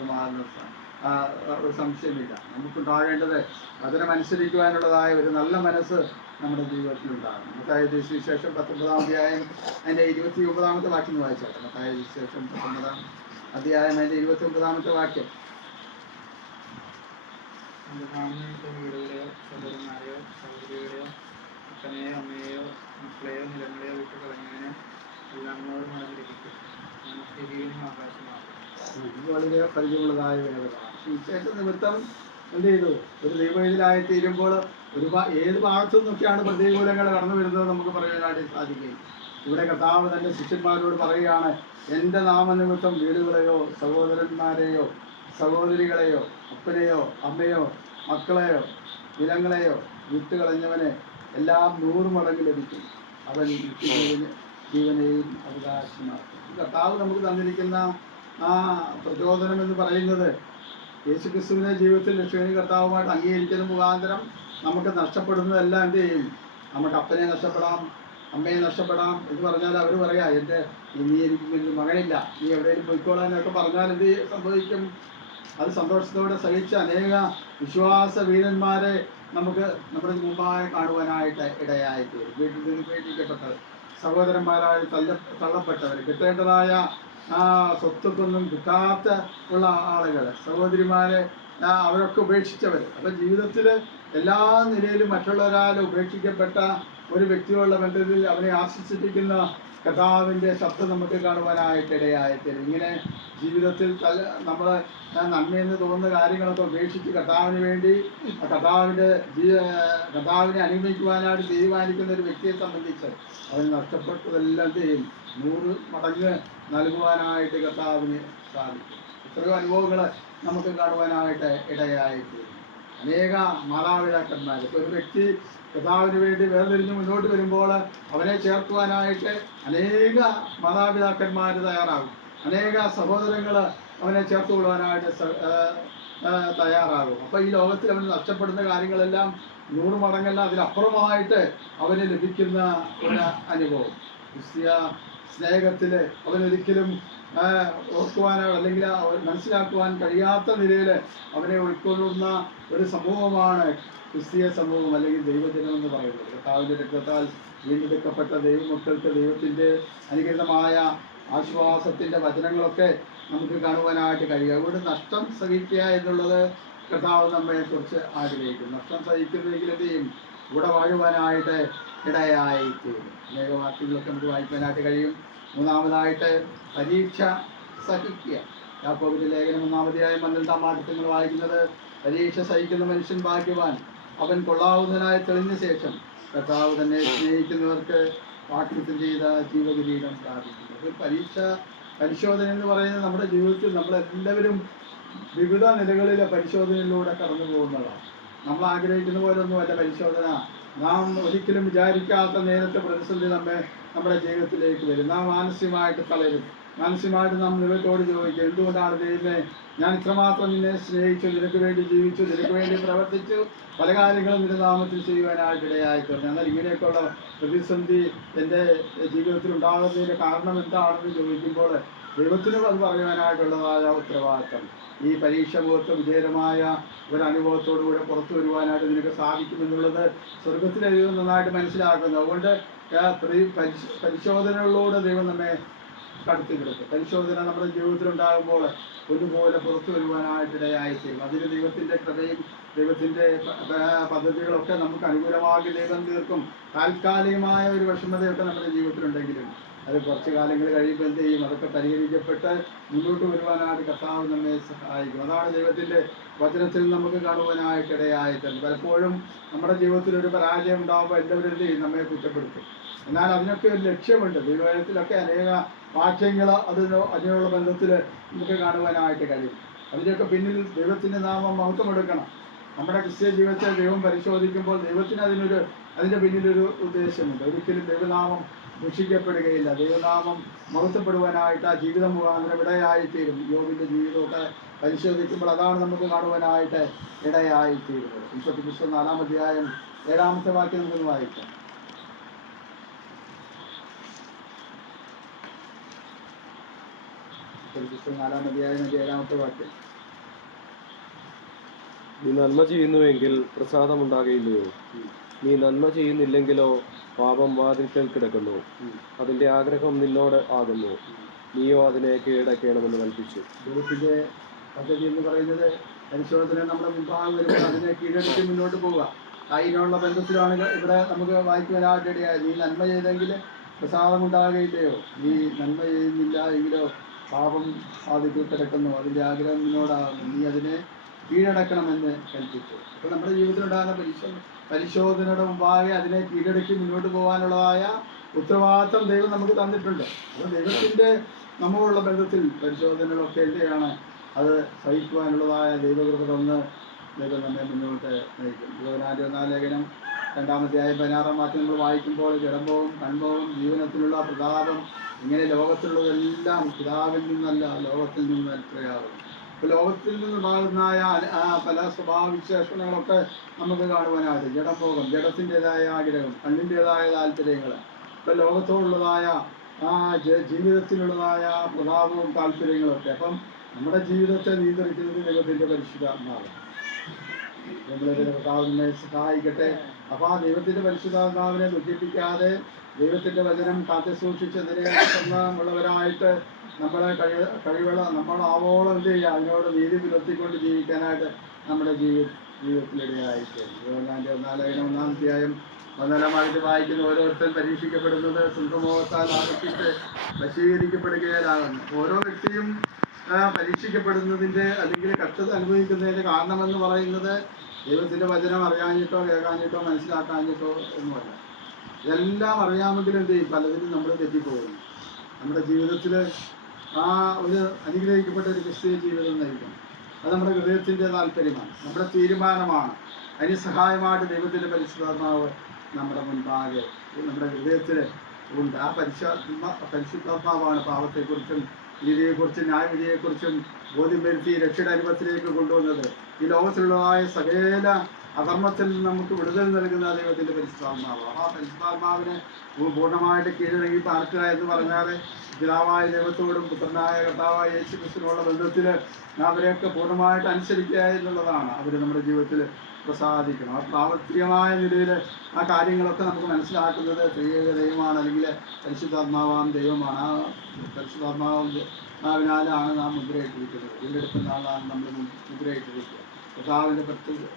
ഒരു സംശയമില്ല. നമുക്കുണ്ടാകേണ്ടത് അതിനനുസരിക്കുവാനുള്ളതായ ഒരു നല്ല മനസ്സ് നമ്മുടെ ജീവിതത്തിലുണ്ടാകും. മത്തായി സുവിശേഷം 19-ാം അധ്യായം അതിൻ്റെ 29-ാമത്തെ വാക്യം വായിച്ചാട്ടെ. മത്തായി സുവിശേഷം 19-ാം അധ്യായം അതിൻ്റെ 29-ാമത്തെ വാക്യം. വീടുകളെയോ സഹോദരന്മാരെയോ സഹോദരികളെയോ അച്ഛനെയോ അമ്മയെയോ മക്കളെയോ നിലങ്ങളെയോ വിട്ടു കളഞ്ഞതിന് എല്ലാം മടങ്ങിയിരിക്കും. വളരെ പരിചയമുള്ളതായ വേദനകളാണ്. സുവിശേഷ നിമിത്തം എന്ത് ചെയ്തു? ഒരു ദൈവവേദിയിലായി തീരുമ്പോൾ ഏത് ഭാഗത്തു നിന്നൊക്കെയാണ് പ്രതികൂലങ്ങൾ കടന്നു വരുന്നത് നമുക്ക് പറയാനായിട്ട് സാധിക്കും. ഇവിടെ കർത്താവ് തൻ്റെ ശിഷ്യന്മാരോട് പറയുകയാണ്, എൻ്റെ നാമനിമിത്തം വീടുകളെയോ സഹോദരന്മാരെയോ സഹോദരികളെയോ അപ്പനെയോ അമ്മയോ മക്കളെയോ നിലങ്ങളെയോ വിട്ടുകളഞ്ഞവന് എല്ലാം 100 മടങ്ങ് ലഭിക്കും. അവൻ ജീവനെയും അവകാശമാക്കും. കർത്താവ് നമുക്ക് തന്നിരിക്കുന്ന പ്രചോദനം എന്ന് പറയുന്നത് യേശുക്രിസ്തുവിനെ ജീവിതത്തിൽ രക്ഷകനും കർത്താവുമായിട്ട് അംഗീകരിക്കുന്ന മുഖാന്തരം നമുക്ക് നഷ്ടപ്പെടുന്നതെല്ലാം എന്ത് ചെയ്യും? നമുക്ക് അപ്പനെ നഷ്ടപ്പെടാം, അമ്മയെ നഷ്ടപ്പെടാം എന്ന് പറഞ്ഞാൽ അവർ പറയാ, നീ എനിക്ക് മകനില്ല, നീ എവിടെയെങ്കിലും പോയിക്കോളാനൊക്കെ പറഞ്ഞാൽ എന്ത് സംഭവിക്കും? അത് സന്തോഷത്തോടെ സഹിച്ച അനേക വിശ്വാസ വീരന്മാരെ നമുക്ക് നമ്മുടെ മുമ്പായി കാണുവാനായിട്ട് ഇടയായിത്തീരും. വീട്ടിൽ നിന്ന് ഉപേക്ഷിക്കപ്പെട്ടവർ, സഹോദരന്മാരായി തള്ളപ്പെട്ടവർ, കിട്ടേണ്ടതായ സ്വത്വത്തൊന്നും കിട്ടാത്ത ഉള്ള ആളുകൾ, സഹോദരിമാരെ അവരൊക്കെ ഉപേക്ഷിച്ചവർ. അപ്പം ജീവിതത്തിൽ എല്ലാ നിലയിലും മറ്റുള്ളവരാൽ ഉപേക്ഷിക്കപ്പെട്ട ഒരു വ്യക്തിയുള്ള ബന്ധത്തിൽ അവനെ ആശ്വസിപ്പിക്കുന്ന കർത്താവിൻ്റെ ശബ്ദം നമുക്ക് കാണുവാനായിട്ട് ഇടയായിത്തീരും. ഇങ്ങനെ ജീവിതത്തിൽ നമ്മൾ നന്മയെന്ന് തോന്നുന്ന കാര്യങ്ങളൊക്കെ ഉപേക്ഷിച്ച് കർത്താവിന് വേണ്ടി കർത്താവിനെ അനുഗമിക്കുവാനായിട്ട് തീരുമാനിക്കുന്ന ഒരു വ്യക്തിയെ സംബന്ധിച്ച് അവന് നഷ്ടപ്പെട്ടതെല്ലാം ചെയ്യും 100 മടങ്ങ് നൽകുവാനായിട്ട് കർത്താവിന് സാധിക്കും. എത്രയോ അനുഭവങ്ങൾ നമുക്ക് കാണുവാനായിട്ട് ഇടയായിത്തീരും. അനേക മാതാപിതാക്കന്മാർ, ഇപ്പോൾ ഒരു വ്യക്തി കർത്താവിന് വേണ്ടി വേർതിരിഞ്ഞ് മുന്നോട്ട് വരുമ്പോൾ അവനെ ചേർക്കുവാനായിട്ട് അനേക മാതാപിതാക്കന്മാർ തയ്യാറാകും. അനേക സഹോദരങ്ങൾ അവനെ ചേർത്ത് കൊള്ളുവാനായിട്ട് തയ്യാറാകും. അപ്പോൾ ഈ ലോകത്തിൽ അവന് നഷ്ടപ്പെടുന്ന കാര്യങ്ങളെല്ലാം 100 മടങ്ങല്ല അതിലപ്പുറമായിട്ട് അവന് ലഭിക്കുന്ന ഒരു അനുഭവം. ക്രിസ്തീയ സ്നേഹത്തിൽ അവനൊരിക്കലും ഓർക്കുവാനോ അല്ലെങ്കിൽ മനസ്സിലാക്കുവാൻ കഴിയാത്ത നിലയിൽ അവനെ ഉൾക്കൊള്ളുന്ന ഒരു സമൂഹമാണ് ക്രിസ്തീയ സമൂഹം അല്ലെങ്കിൽ ദൈവജനം എന്ന് പറയുന്നത്. കർത്താവിൻ്റെ രക്തത്താൽ വീണ്ടെടുക്കപ്പെട്ട ദൈവമക്കൾക്ക് ദൈവത്തിൻ്റെ അനുഗ്രഹമായ ആശ്വാസത്തിൻ്റെ വചനങ്ങളൊക്കെ നമുക്ക് കാണുവാനായിട്ട് കഴിയും. അതുകൊണ്ട് നഷ്ടം സഹിക്കുക എന്നുള്ളത് കർത്താവ് നമ്മെക്കുറിച്ച് ആഗ്രഹിക്കും. നഷ്ടം സഹിക്കുന്നെങ്കിൽ എന്ത് ചെയ്യും? ഇവിടെ വാഴുവാനായിട്ട് ഇടയായിത്തീരും. അനേക വാക്യങ്ങളൊക്കെ നമുക്ക് വായിക്കാനായിട്ട് കഴിയും. മൂന്നാമതായിട്ട് പരീക്ഷ സഹിക്കുക. യാക്കോബിന്റെ ലേഖനം 1-ാം 12-ാം വാക്യങ്ങൾ വായിക്കുന്നത്, പരീക്ഷ സഹിക്കുന്ന മനുഷ്യൻ ഭാഗ്യവാൻ, അവൻ കൊള്ളാവുന്നതിനായി തെളിഞ്ഞ ശേഷം കർത്താവ് തന്നെ സ്നേഹിക്കുന്നവർക്ക് വാഗ്ദത്തം ചെയ്ത ജീവകിരീടം സ്ഥാപിക്കുന്നു. ഒരു പരിശോധന എന്ന് പറയുന്നത് നമ്മുടെ ജീവിതത്തിൽ നമ്മളെല്ലാവരും വിവിധ നിലകളിലെ പരിശോധനയിലൂടെ കടന്നു പോകുന്നതാണ്. നമ്മൾ ആഗ്രഹിക്കുന്ന പോലൊന്നുമല്ല പരിശോധന. നാം ഒരിക്കലും വിചാരിക്കാത്ത നേരത്തെ പ്രതിസന്ധി നമ്മുടെ ജീവിതത്തിലേക്ക് വരും. നാം മാനസികമായിട്ട് തളരും. മാനസികമായിട്ട് നാം ദൈവത്തോട് ചോദിക്കും, എന്തുകൊണ്ടാണ് ദൈവമേ ഞാൻ ഇത്രമാത്രം നിന്നെ സ്നേഹിച്ചു, നിനക്ക് വേണ്ടി ജീവിച്ചു, നിനക്ക് വേണ്ടി പ്രവർത്തിച്ചു, പല കാര്യങ്ങളും നിന്റെ നാമത്തിൽ ചെയ്യുവാനായിട്ട് ഇടയായിട്ടുണ്ട്. എന്നാൽ ഇങ്ങനെയൊക്കെയുള്ള പ്രതിസന്ധി എൻ്റെ ജീവിതത്തിൽ ഉണ്ടാകുന്നതിൻ്റെ കാരണം എന്താണെന്ന് ചോദിക്കുമ്പോൾ ദൈവത്തിനും അത് പറയുവാനായിട്ടുള്ളതായ ഉത്തരവാദിത്തം. ഈ പരീക്ഷ മുഖത്ത് വിജയകരമായ ഒരു അനുഭവത്തോടുകൂടെ പുറത്തു വരുവാനായിട്ട് നിനക്ക് സാധിക്കുമെന്നുള്ളത് സ്വർഗത്തിലെ ദൈവം നന്നായിട്ട് മനസ്സിലാക്കുന്നു. അതുകൊണ്ട് പരിശോധനകളിലൂടെ ദൈവം നമ്മെ കടത്തിവിടും. പരിശോധന നമ്മുടെ ജീവിതത്തിൽ ഉണ്ടാകുമ്പോൾ ഒന്നുപോലെ പുറത്തു വരുവാനായിട്ടിടയായിത്തീരും. അതിന് ദൈവത്തിൻ്റെ കൃപയും ദൈവത്തിൻ്റെ പദ്ധതികളൊക്കെ നമുക്ക് അനുകൂലമാക്കി ദൈവം തീർക്കും. താൽക്കാലികമായ ഒരു വിഷമതയൊക്കെ നമ്മുടെ ജീവിതത്തിലുണ്ടെങ്കിലും അത് കുറച്ച് കാലങ്ങൾ കഴിയുമ്പോൾ എന്ത് ചെയ്യും? അതൊക്കെ പരിഹരിക്കപ്പെട്ട് മുന്നോട്ട് വരുവാനായിട്ട് കർത്താവ് നമ്മെ സഹായിക്കും. അതാണ് ദൈവത്തിൻ്റെ വചനത്തിൽ നമുക്ക് കാണുവാനായിട്ടിടയായിട്ടുണ്ട്. പലപ്പോഴും നമ്മുടെ ജീവിതത്തിൽ ഒരു പരാജയം ഉണ്ടാകുമ്പോൾ എല്ലാവരും എന്ത് ചെയ്യും? നമ്മെ കുറ്റപ്പെടുത്തും. എന്നാൽ അതിനൊക്കെ ഒരു ലക്ഷ്യമുണ്ട്. ദൈവത്തിലൊക്കെ അനേക വാക്യങ്ങൾ അതിനുള്ള ബന്ധത്തിൽ നമുക്ക് കാണുവാനായിട്ട് കഴിയും. അതിൻ്റെയൊക്കെ പിന്നിൽ ദൈവത്തിൻ്റെ നാമം മഹത്വമെടുക്കണം. നമ്മുടെ ക്രിസ്ത്യ ജീവിതത്തെ ദൈവം പരിശോധിക്കുമ്പോൾ ദൈവത്തിന് അതിൻ്റെ പിന്നിലൊരു ഉദ്ദേശമുണ്ട്. ഒരിക്കലും ദൈവനാമം ദുഷിക്കപ്പെടുകയില്ല. ദൈവനാമം മഹത്വപ്പെടുവാനായിട്ട് ആ ജീവിതം മുഖാന്തരം ഇടയായിത്തീരും. യോബിൻ്റെ ജീവിതമൊക്കെ പരിശോധിക്കുമ്പോൾ അതാണ് നമുക്ക് കാണുവാനായിട്ട് ഇടയായിത്തീരുന്നത്. ഉൽപ്പത്തി പുസ്തകം 4-ാം അധ്യായം 7-ാമത്തെ വാക്യം നമുക്കൊന്ന് വായിക്കാം. പുസ്തകം 4-ാം അധ്യായം 7-ാമത്തെ വാക്യം. നീ നന്മ ചെയ്യുന്നുവെങ്കിൽ പ്രസാദമുണ്ടാകയില്ലയോ? നീ നന്മ ചെയ്യുന്നില്ലെങ്കിലോ പാപം വാതിൽക്കൽ കിടക്കുന്നു, അതിൻ്റെ ആഗ്രഹം നിന്നോട് ആകുന്നു, നീയോ അതിനെ കീഴടക്കണമെന്ന് കൽപ്പിച്ചു. ദൈവത്തിൻ്റെ പദ്ധതി എന്ന് പറയുന്നത് പരിശോധന നമ്മുടെ മുമ്പാകെ വരുമ്പോൾ അതിനെ കീഴടക്കി മുന്നോട്ട് പോവുക. അതിനുള്ള ബന്ധത്തിലാണ് ഇവിടെ നമുക്ക് വായിക്കുവാനായിട്ടിടയായത്. നീ നന്മ ചെയ്തെങ്കിൽ പ്രസാദമുണ്ടാകുകയില്ലയോ? നീ നന്മ ചെയ്യുന്നില്ല എങ്കിലോ പാപം വാതിൽക്കൽ കിടക്കുന്നു, അതിൻ്റെ ആഗ്രഹം നിന്നോടാകുന്നു, നീ അതിനെ കീഴടക്കണമെന്ന് കൽപ്പിച്ചു. അപ്പോൾ നമ്മുടെ ജീവിതത്തിലുണ്ടാകുന്ന പരിശോധനയുടെ മുമ്പാകെ അതിനെ കീഴടക്കി മുന്നോട്ട് പോകാനുള്ളതായ ഉത്തരവാദിത്തം ദൈവം നമുക്ക് തന്നിട്ടുണ്ട്. അപ്പോൾ ദൈവത്തിൻ്റെ നമ്മളുള്ള ബന്ധത്തിൽ പരിശോധനകളൊക്കെ എന്തെയാണ്? അത് സഹിക്കുവാനുള്ളതായ ദൈവകൃപ തന്ന് ദൈവം നമ്മെ മുന്നോട്ട് നയിക്കും. യോഹന്നാന്റെ 1-ാം ലേഖനം 2-ാം അധ്യായം 16-ാം വാക്യം നമ്മൾ വായിക്കുമ്പോൾ ജഡംഭവും കൺഭവും ജീവനത്തിലുള്ള പ്രതാപം ഇങ്ങനെ ലോകത്തിലുള്ളതെല്ലാം പിതാവിൽ നിന്നല്ല ലോകത്തിൽ നിന്ന് അത്രയാകും. ഇപ്പോൾ ലോകത്തിൽ നിന്നുണ്ടാകുന്നതായ പല സ്വഭാവവിശേഷണങ്ങളൊക്കെ നമുക്ക് കാണുവാനായിട്ട് ജഡംഭോഗം, ജഡത്തിൻ്റെതായ ആഗ്രഹം, കണ്ണിൻ്റെതായ താല്പര്യങ്ങൾ, ഇപ്പം ലോകത്തോടുള്ളതായ ജീവിതത്തിലുള്ളതായ പ്രതാപവും താല്പര്യങ്ങളൊക്കെ. അപ്പം നമ്മുടെ ജീവിതത്തെ നിയന്ത്രിക്കുന്നത് ദൈവത്തിൻ്റെ പരിശുദ്ധാത്മാവ്. നമ്മളെ കർത്താവിനെ സഹായിക്കട്ടെ. അപ്പോൾ ആ ദൈവത്തിൻ്റെ പരിശുദ്ധാത്മാവിനെ ദുഃഖിപ്പിക്കാതെ ദൈവത്തിൻ്റെ വചനം കാത്തു സൂക്ഷിച്ചതിനെ ഉള്ളവരായിട്ട് നമ്മളെ നമ്മൾ ആവോളം എന്ത് ചെയ്യുക? അതിനോട് നീതി പുലർത്തിക്കൊണ്ട് ജീവിക്കാനായിട്ട് നമ്മുടെ ജീവിതത്തിലിടയായിട്ട് യോഹന്നാന്റെ 1 14 വായിക്കുന്ന ഓരോരുത്തരും പരീക്ഷിക്കപ്പെടുന്നത് സ്വന്തമോഹത്താൽ ആകർഷിച്ച് വശീകരിക്കപ്പെടുകയാലാകുന്നു. ഓരോ വ്യക്തിയും പരീക്ഷിക്കപ്പെടുന്നതിൻ്റെ അല്ലെങ്കിൽ കഷ്ടത അനുഭവിക്കുന്നതിൻ്റെ കാരണമെന്ന് പറയുന്നത് ദൈവത്തിൻ്റെ വചനം അറിയാഞ്ഞിട്ടോ കേൾക്കാഞ്ഞിട്ടോ മനസ്സിലാക്കാഞ്ഞിട്ടോ ഒന്നുമല്ല. ഇതെല്ലാം അറിയാമെങ്കിലും എന്ത് ചെയ്യും? പലതിനും നമ്മൾ തെറ്റിപ്പോകുന്നു. നമ്മുടെ ജീവിതത്തിൽ ആ ഒരു അനുഗ്രഹിക്കപ്പെട്ട ഒരു ക്രിസ്തീയ ജീവിതം നയിക്കണം. അത് നമ്മുടെ ഹൃദയത്തിൻ്റെ താല്പര്യമാണ്, നമ്മുടെ തീരുമാനമാണ്. അതിന് സഹായമായിട്ട് ദൈവത്തിൻ്റെ പരിശുദ്ധാത്മാവ് നമ്മുടെ മുൻപാകെ നമ്മുടെ ഹൃദയത്തിൽ ഉണ്ട്. ആ പരിശുദ്ധാത്മാവാണ് പാപത്തെക്കുറിച്ചും നീതിയെക്കുറിച്ചും ന്യായവിധിയെക്കുറിച്ചും ബോധ്യം വരുത്തി രക്ഷയുടെ അനുഭവത്തിലേക്ക് കൊണ്ടുവന്നത്. ഈ ലോകത്തിലുള്ളതായ സകല അധർമ്മത്തിൽ നിന്ന് നമുക്ക് വിടുതൽ നൽകുന്ന ദൈവത്തിൻ്റെ പരിശുദ്ധാത്മാവ്. ആ പരിശുദ്ധാത്മാവിനെ പൂർണ്ണമായിട്ട് കീഴടങ്ങി പാർക്കുക എന്ന് പറഞ്ഞാൽ പിതാവായ ദൈവത്തോടും പുത്രനായ കർത്താവായ യേശു ക്രിസ്തുവിനുള്ള ബന്ധത്തിൽ അവരെയൊക്കെ പൂർണ്ണമായിട്ട് അനുസരിക്കുക എന്നുള്ളതാണ്. അവർ നമ്മുടെ ജീവിതത്തിൽ പ്രസാദിക്കണം. ആ പ്രാവർത്തികമായ നിലയിൽ ആ കാര്യങ്ങളൊക്കെ നമുക്ക് മനസ്സിലാക്കുന്നത് ത്രിയേക ദൈവമാണ്, അല്ലെങ്കിൽ പരിശുദ്ധാത്മാവാം ദൈവമാണ്. ആ പരിശുദ്ധാത്മാവിനാലാണ് നാം മുദ്രയിട്ടിരിക്കുന്നത്. വീണ്ടെടുക്കുന്നതാണ് നമ്മൾ മുദ്രയിട്ടിരിക്കുക. കർത്താവിൻ്റെ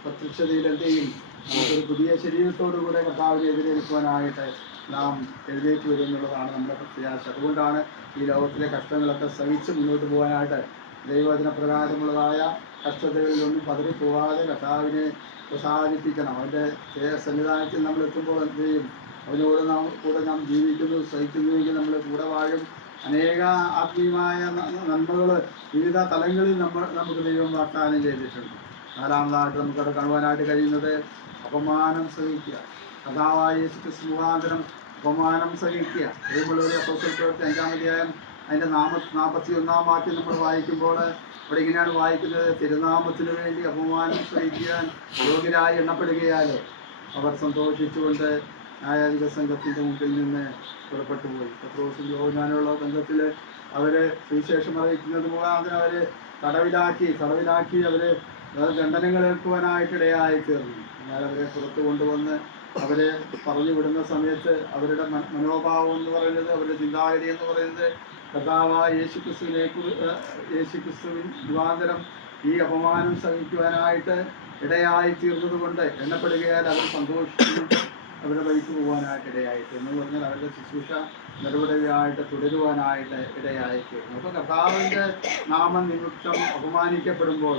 പ്രത്യക്ഷതയിൽ എന്ത് ചെയ്യും? നമുക്കൊരു പുതിയ ശരീരത്തോടുകൂടെ കർത്താവിനെ എതിരേൽക്കുവാനായിട്ട് നാം എഴുന്നേറ്റ് വരും എന്നുള്ളതാണ് നമ്മുടെ പ്രത്യാശ. അതുകൊണ്ടാണ് ഈ ലോകത്തിലെ കഷ്ടങ്ങളൊക്കെ സഹിച്ച് മുന്നോട്ട് പോകാനായിട്ട് ദൈവവചന പ്രകാരമുള്ളതായ കഷ്ടതകളിലൊന്നും പതറിപ്പോവാതെ കർത്താവിനെ പ്രസാദിപ്പിക്കണം. അവൻ്റെ സന്നിധാനത്തിൽ നമ്മൾ എത്തുമ്പോൾ എന്ത് ചെയ്യും? അവനോട് കൂടെ നാം ജീവിക്കുന്നു, സഹിക്കുന്നുവെങ്കിൽ നമ്മൾ കൂടെ വാഴും. അനേക ആത്മീയമായ നന്മകൾ വിവിധ തലങ്ങളിൽ നമുക്ക് ദൈവം വാഗ്ദാനം ചെയ്തിട്ടുണ്ട്. നാലാമതായിട്ട് നമുക്കവിടെ കാണുവാനായിട്ട് കഴിയുന്നത് അപമാനം സഹിക്കുക. കർത്താവായ യേശു ക്രിസ്തു മുഖാന്തരം അപമാനം സഹിക്കുക. പ്രിയമുള്ളവരെ, അപ്പോസ്തല പ്രവൃത്തി 5-ാം അധ്യായം അതിൻ്റെ 41-ാം വാക്യം നമ്മൾ വായിക്കുമ്പോൾ അവിടെ ഇങ്ങനെയാണ് വായിക്കുന്നത്: തിരുനാമത്തിന് വേണ്ടി അപമാനം സഹിക്കാൻ യോഗ്യരായി എണ്ണപ്പെടുകയാൽ അവർ സന്തോഷിച്ചുകൊണ്ട് ന്യായാധിപ സംഘത്തിൻ്റെ മുമ്പിൽ നിന്ന് പുറപ്പെട്ടു പോയി. പത്രോസും യോഹന്നാനുള്ള ബന്ധത്തിൽ അവർ സുവിശേഷം അറിയിക്കുന്നത് മുഖാന്തരം അവർ തടവിലാക്കി അവർ ദണ്ഡനങ്ങൾ ഏൽക്കുവാനായിട്ട് ഇടയായി തീർന്നു. എന്നാൽ അവരെ പുറത്തു കൊണ്ടുവന്ന് അവരെ പറഞ്ഞു വിടുന്ന സമയത്ത് അവരുടെ മനോഭാവം എന്ന് പറയുന്നത്, അവരുടെ ചിന്താഗതി എന്ന് പറയുന്നത് കർത്താവായ യേശുക്രിസ്തുവിൻ മുഖാന്തരം ഈ അപമാനം സഹിക്കുവാനായിട്ട് ഇടയായി തീർന്നത് കൊണ്ട് എണ്ണപ്പെടുകയാൽ അവർ സന്തോഷിച്ചു അവരുടെ വഴിക്ക് പോകാനായിട്ട് ഇടയായിട്ട് എന്ന് പറഞ്ഞാൽ അവരുടെ ശുശ്രൂഷ നിരവധിയായിട്ട് തുടരുവാനായിട്ട് ഇടയായിത്തീർന്നു. അപ്പോൾ കർത്താവിൻ്റെ നാമനിമിത്തം അപമാനിക്കപ്പെടുമ്പോൾ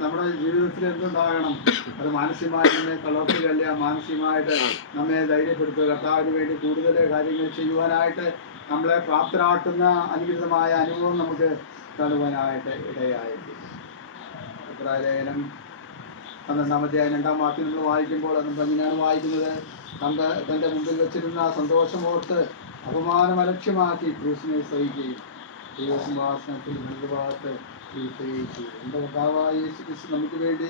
നമ്മുടെ ജീവിതത്തിൽ എന്തുണ്ടാകണം? അത് മാനസികമായിട്ട് നമ്മെ തളർത്തുകയല്ല, മാനസികമായിട്ട് നമ്മെ ധൈര്യപ്പെടുത്തുക, കർത്താവിന് വേണ്ടി കൂടുതൽ കാര്യങ്ങൾ ചെയ്യുവാനായിട്ട് നമ്മളെ പ്രാപ്തരാക്കുന്ന അനുഗ്രഹമായ അനുഭവം നമുക്ക് കാണുവാനായിട്ട് ഇടയായിട്ട്. ലേഖനം 12-ാം അധ്യായം 2-ാം വാക്യം നമ്മൾ വായിക്കുമ്പോൾ നമ്മൾ ഇങ്ങനെയാണ് വായിക്കുന്നത്: തൻ്റെ മുമ്പിൽ വെച്ചിരുന്ന സന്തോഷമോർത്ത് അപമാനം അലക്ഷ്യമാക്കി ക്രൂശിനെ സഹിക്കുകയും ദൈവസിംഹാസനത്തിൽ വലതുഭാഗത്ത് എൻ്റെ കർത്താവായ യേശു ക്രിസ്തു നമുക്ക് വേണ്ടി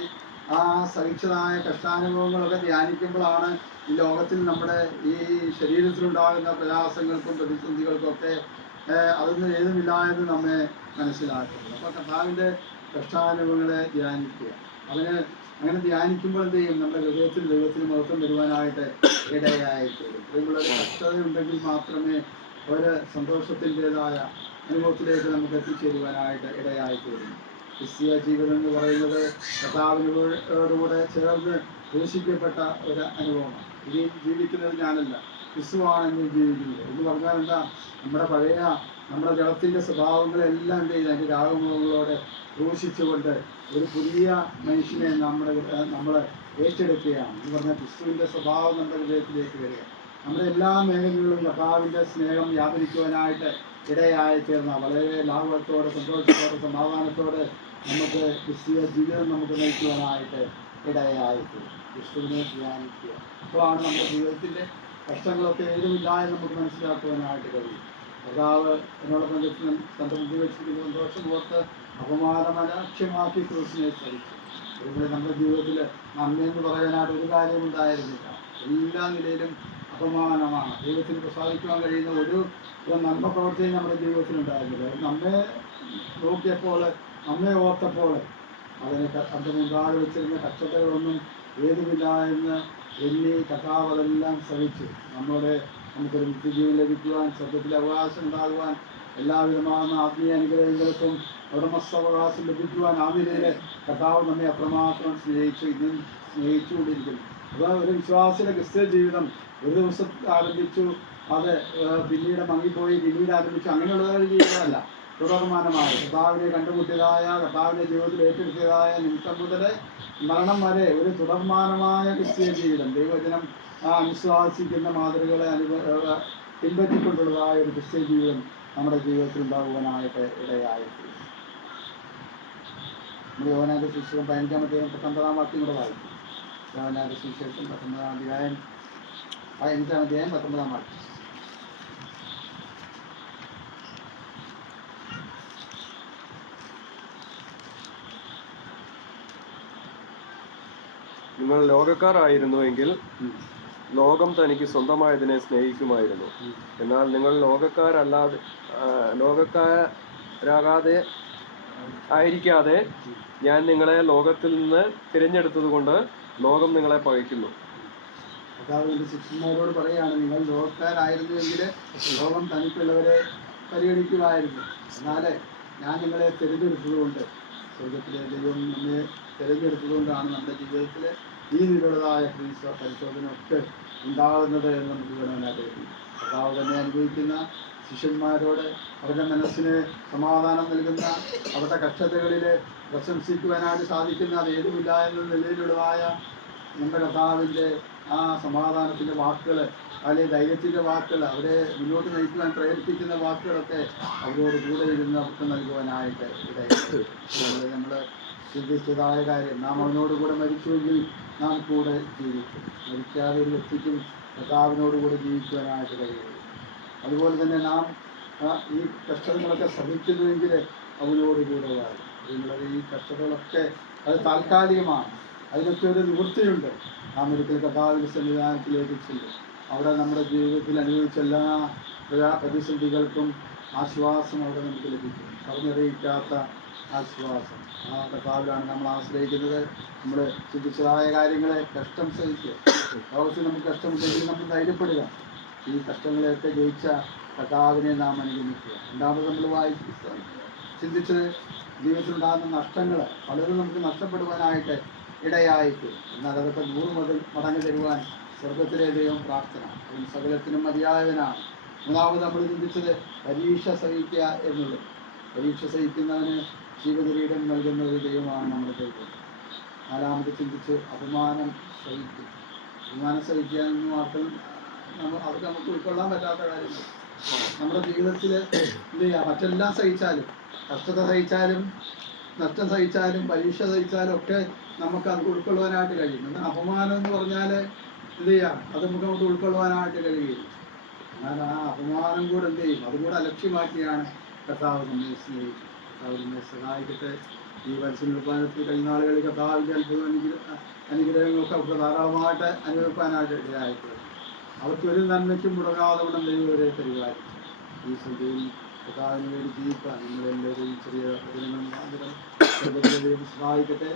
ആ സഹിച്ചതായ കഷ്ടാനുഭവങ്ങളൊക്കെ ധ്യാനിക്കുമ്പോഴാണ് ഈ ലോകത്തിൽ നമ്മുടെ ഈ ശരീരത്തിലുണ്ടാകുന്ന പ്രയാസങ്ങൾക്കും പ്രതിസന്ധികൾക്കൊക്കെ അതൊന്നും ഏതുമില്ല എന്ന് നമ്മെ മനസ്സിലാക്കുന്നത്. അപ്പോൾ കർത്താവിൻ്റെ കഷ്ടാനുഭവങ്ങളെ ധ്യാനിക്കുക. അങ്ങനെ ധ്യാനിക്കുമ്പോൾ എന്ത് ചെയ്യും? നമ്മുടെ ഹൃദയത്തിൽ ദൈവത്തിന് മഹത്വം വരുവാനായിട്ട് ഇടയായിത്തീരും. പ്രിയമുള്ളവർ, കഷ്ടത ഉണ്ടെങ്കിൽ മാത്രമേ ഒരു സന്തോഷത്തിൻ്റെതായ അനുഭവത്തിലേക്ക് നമുക്ക് എത്തിച്ചേരുവാനായിട്ട് ഇടയായിത്തീരും. ക്രിസ്തീയ ജീവിതം എന്ന് പറയുന്നത് കർത്താവിനോടുകൂടെ ചേർന്ന് ക്രൂശിക്കപ്പെട്ട ഒരു അനുഭവമാണ്. ഇനി ജീവിക്കുന്നത് ഞാനല്ല, ക്രിസ്തുവാണ് എന്നും ജീവിക്കുന്നത് എന്ന് പറഞ്ഞാൽ എന്താ? നമ്മുടെ ജഡത്തിൻ്റെ സ്വഭാവങ്ങളെല്ലാം എന്ത് ചെയ്ത് അതിൻ്റെ രാഗമുഖങ്ങളോടെ ക്രൂശിച്ചുകൊണ്ട് ഒരു പുതിയ മനുഷ്യനെ നമ്മൾ ഏറ്റെടുക്കുകയാണ് എന്ന് പറഞ്ഞാൽ ക്രിസ്തുവിൻ്റെ സ്വഭാവം നമ്മുടെ ഹൃദയത്തിലേക്ക് വരിക. നമ്മുടെ എല്ലാ മേഖലകളിലും കർത്താവിൻ്റെ സ്നേഹം വ്യാപരിക്കുവാനായിട്ട് ഇടയായി തീർന്ന വളരെ ലാഭത്തോടെ, സന്തോഷത്തോടെ, സമാധാനത്തോടെ നമുക്ക് ക്രിസ്തീയ ജീവിതം നമുക്ക് നയിക്കുവാനായിട്ട് ഇടയായി തീരും. ക്രിസ്തുവിനെ ധ്യാനിക്കുക. അപ്പോഴാണ് നമ്മുടെ ജീവിതത്തിൻ്റെ കഷ്ടങ്ങളൊക്കെ ഏതുമില്ല എന്ന് നമുക്ക് മനസ്സിലാക്കുവാനായിട്ട് കഴിയും. കർത്താവ് എന്നോടൊപ്പം തൻ്റെ മുമ്പിൽ വെച്ചിരിക്കുന്ന സന്തോഷം ഓർത്ത് അപമാനമലക്ഷ്യമാക്കി ക്രൂശിനെ സഹിച്ചു. അതുപോലെ നമ്മുടെ ജീവിതത്തിൽ നന്മയെന്ന് പറയാനായിട്ട് ഒരു കാര്യം ഉണ്ടായിരുന്നില്ല. എല്ലാ നിലയിലും അപമാനമാണ്. ദൈവത്തിന് പ്രസാദിക്കുവാൻ കഴിയുന്ന ഒരു നന്മ പ്രവൃത്തിയും നമ്മുടെ ജീവിതത്തിൽ ഉണ്ടായിരുന്നില്ല. നമ്മെ നോക്കിയപ്പോൾ, നമ്മെ ഓർത്തപ്പോൾ അതിൻ്റെ മുൻപാകെ വെച്ചിരുന്ന കഷ്ടതകളൊന്നും ഏതുമില്ല എന്ന് എണ്ണി കർത്താവ് അതെല്ലാം സഹിച്ചു. നമുക്കൊരു നിത്യജീവൻ ലഭിക്കുവാൻ, സ്വർഗ്ഗത്തിലെ അവകാശം ഉണ്ടാകുവാൻ എല്ലാവിധമാകുന്ന ആത്മീയ അനുഗ്രഹങ്ങൾക്കും ഉടമസ്ഥാവകാശം ലഭിക്കുവാൻ ആ നിലയിൽ കർത്താവ് നമ്മെ അത്രമാത്രം ഇന്നും സ്നേഹിച്ചുകൊണ്ടിരിക്കുന്നു. അപ്പോൾ ഒരു വിശ്വാസിയുടെ ക്രിസ്ത്യ ജീവിതം ഒരു ദിവസം ആരംഭിച്ചു, അത് പിന്നീട് മങ്ങിപ്പോയി, പിന്നീട് ആരംഭിച്ചു, അങ്ങനെയുള്ള ഒരു ജീവിതമല്ല. തുടർമാനമായ കർത്താവിനെ കണ്ടുമുട്ടിയതായ, കർത്താവിൻ്റെ ജീവിതത്തിൽ ഏറ്റെടുത്തതായ നിമിഷം മുതൽ മരണം വരെ ഒരു തുടർമാനമായ ക്രിസ്തീയ ജീവിതം, ദൈവവചനം അനുശാസിക്കുന്ന മാതൃകകളെ പിൻപറ്റിക്കൊണ്ടുള്ളതായ ഒരു ക്രിസ്തീയ ജീവിതം നമ്മുടെ ജീവിതത്തിൽ ഉണ്ടാകുവാനായിട്ട് ഇടയായിട്ടുണ്ട്. നമ്മൾ യോഹന്നാന്റെ സുവിശേഷം 15-ാം അധ്യായം 19-ാം വാക്യം കൂടെ വായിക്കും. യോഹന്നാന്റെ സുവിശേഷം 15-ാം അധ്യായം 19-ാം വാക്യം. നിങ്ങൾ ലോകക്കാരായിരുന്നുവെങ്കിൽ ലോകം തനിക്ക് സ്വന്തമായതിനെ സ്നേഹിക്കുമായിരുന്നു. എന്നാൽ നിങ്ങൾ ലോകക്കാരാകാതെ ആയിരിക്കാതെ ഞാൻ നിങ്ങളെ ലോകത്തിൽ നിന്ന് തിരഞ്ഞെടുത്തതുകൊണ്ട് ലോകം നിങ്ങളെ പകയ്ക്കുന്നു. കർത്താവിന്റെ ശിഷ്യന്മാരോട് പറയുകയാണ്, നിങ്ങൾ ലോകക്കാരായിരുന്നുവെങ്കിൽ ലോകം തനിക്കുള്ളവരെ പരിഗണിക്കുമായിരുന്നു. എന്നാൽ ഞാൻ നിങ്ങളെ തിരഞ്ഞെടുത്തതുകൊണ്ട്, സ്വർഗത്തിലെ ദൈവം നമ്മെ തിരഞ്ഞെടുത്തതുകൊണ്ടാണ് നമ്മുടെ ജീവിതത്തിൽ ഈ നിലയുള്ളതായ പരിശോധന ഒക്കെ ഉണ്ടാകുന്നത് എന്ന് നമുക്ക് വേണമെന്നായിട്ട് കഴിയും. കർത്താവ് തന്നെ അനുഭവിക്കുന്ന ശിഷ്യന്മാരോട് അവരുടെ മനസ്സിന് സമാധാനം നൽകുന്ന, അവരുടെ കഷ്ടതകളിൽ പ്രശംസിക്കുവാനായിട്ട് സാധിക്കുന്ന, അത് ഏതുമില്ല എന്ന നിലയിലുള്ളതായ നമ്മുടെ കർത്താവിൻ്റെ ആ സമാധാനത്തിൻ്റെ വാക്കുകൾ, അല്ലെങ്കിൽ ധൈര്യത്തിൻ്റെ വാക്കുകൾ, അവരെ മുന്നോട്ട് നയിക്കുവാൻ പ്രേരിപ്പിക്കുന്ന വാക്കുകളൊക്കെ അവരോട് കൂടെ ഇരുന്ന് അവർക്ക് നൽകുവാനായിട്ട് ഇടയായി. നമ്മൾ ചിന്തിച്ചതായ കാര്യം, നാം അവനോടുകൂടെ മരിച്ചുവെങ്കിൽ നാം കൂടെ ജീവിക്കും. മരിക്കാതെ ഒരു വ്യക്തിക്കും കർത്താവിനോടുകൂടെ ജീവിക്കുവാനായിട്ട് കഴിയുള്ളൂ. അതുപോലെ തന്നെ നാം ഈ കഷ്ടങ്ങളൊക്കെ സഹിക്കുന്നുവെങ്കിൽ അവനോടുകൂടെ വാഴും. നിങ്ങളുടെ ഈ കഷ്ടതകളൊക്കെ അത് താൽക്കാലികമാണ്, അതിനൊക്കെ ഒരു നിവൃത്തിയുണ്ട്. നാം ഒരിക്കൽ കർത്താവിൻ്റെ സംവിധാനത്തിലേക്ക് ചെല്ലും. അവിടെ നമ്മുടെ ജീവിതത്തിൽ അനുഭവിച്ച എല്ലാ പ്രതിസന്ധികൾക്കും ആശ്വാസം അവിടെ നമുക്ക് ലഭിക്കും. പറഞ്ഞറിയിക്കാത്ത ആശ്വാസം. ആ കർത്താവിലാണ് നമ്മൾ ആശ്രയിക്കുന്നത്. നമ്മൾ ചിന്തിച്ചതായ കാര്യങ്ങളെ കഷ്ടം സഹിക്കുക. ലോകത്തിൽ നമുക്ക് കഷ്ടമുണ്ടെങ്കിൽ നമ്മൾ ധൈര്യപ്പെടുക. ഈ കഷ്ടങ്ങളെയൊക്കെ ജയിച്ച കർത്താവിനെ നാം അനുഗമിക്കുക. രണ്ടാമത് നമ്മൾ ചിന്തിച്ചത് ജീവിതത്തിലുണ്ടാകുന്ന നഷ്ടങ്ങൾ പലതും നമുക്ക് നഷ്ടപ്പെടുവാനായിട്ട് ഇടയായിക്കും. എന്നാൽ അതൊക്കെ 100 മടങ്ങ് തരുവാൻ സ്വർഗത്തിലെ ദൈവം പ്രാർത്ഥന, അവൻ സകലത്തിനും മതിയായവനാണ്. മൂന്നാമത് നമ്മൾ ചിന്തിച്ചത് പരീക്ഷ സഹിക്കുക എന്നുള്ളത്. പരീക്ഷ സഹിക്കുന്നവന് ജീവകിരീടം നൽകുന്ന ഒരു ദൈവമാണ് നമ്മുടെ ദൈവം. നാലാമത് ചിന്തിച്ച് അപമാനം സഹിക്കും. അപമാനം സഹിക്കാനൊന്നും അത് നമുക്ക് ഉൾക്കൊള്ളാൻ പറ്റാത്ത കാര്യങ്ങൾ. നമ്മുടെ ജീവിതത്തിൽ എന്ത് ചെയ്യുക, മറ്റെല്ലാം സഹിച്ചാലും, കഷ്ടത സഹിച്ചാലും, നഷ്ടം സഹിച്ചാലും, പരീക്ഷ സഹിച്ചാലും ഒക്കെ നമുക്ക് അത് ഉൾക്കൊള്ളുവാനായിട്ട് കഴിയും. എന്നാൽ അപമാനം എന്ന് പറഞ്ഞാൽ എന്ത് ചെയ്യാം, അത് നമുക്ക് ഉൾക്കൊള്ളുവാനായിട്ട് കഴിയുകയില്ല. എന്നാൽ ആ അപമാനം കൂടെ എന്ത് ചെയ്യും, അതുകൂടെ അലക്ഷ്യമാക്കിയാണ് കർത്താവ് നമ്മെ സ്നേഹിക്കുന്നത്. കർത്താവ് നമ്മെ സഹായിക്കട്ടെ. ഈ പരിശുദ്ധത്തിൽ കഴിഞ്ഞ നാളുകളിൽ കർത്താവിൻ്റെ അനുഗ്രഹങ്ങളൊക്കെ അവർക്ക് ധാരാളമായിട്ട് അനുഭവിക്കാനായിട്ട് ഇടയായിട്ടുണ്ട്. അവർക്ക് ഒരു നന്മയ്ക്കും മുടങ്ങാതെ കൊണ്ട് ദൈവവരെ പരിപാലിച്ചു. ഈ സന്ധ്യയിൽ കർത്താവിന് വേണ്ടി ജീവിക്കാൻ നിങ്ങളെല്ലാവരും ചെറിയ ദൈവം സഹായിക്കട്ടെ.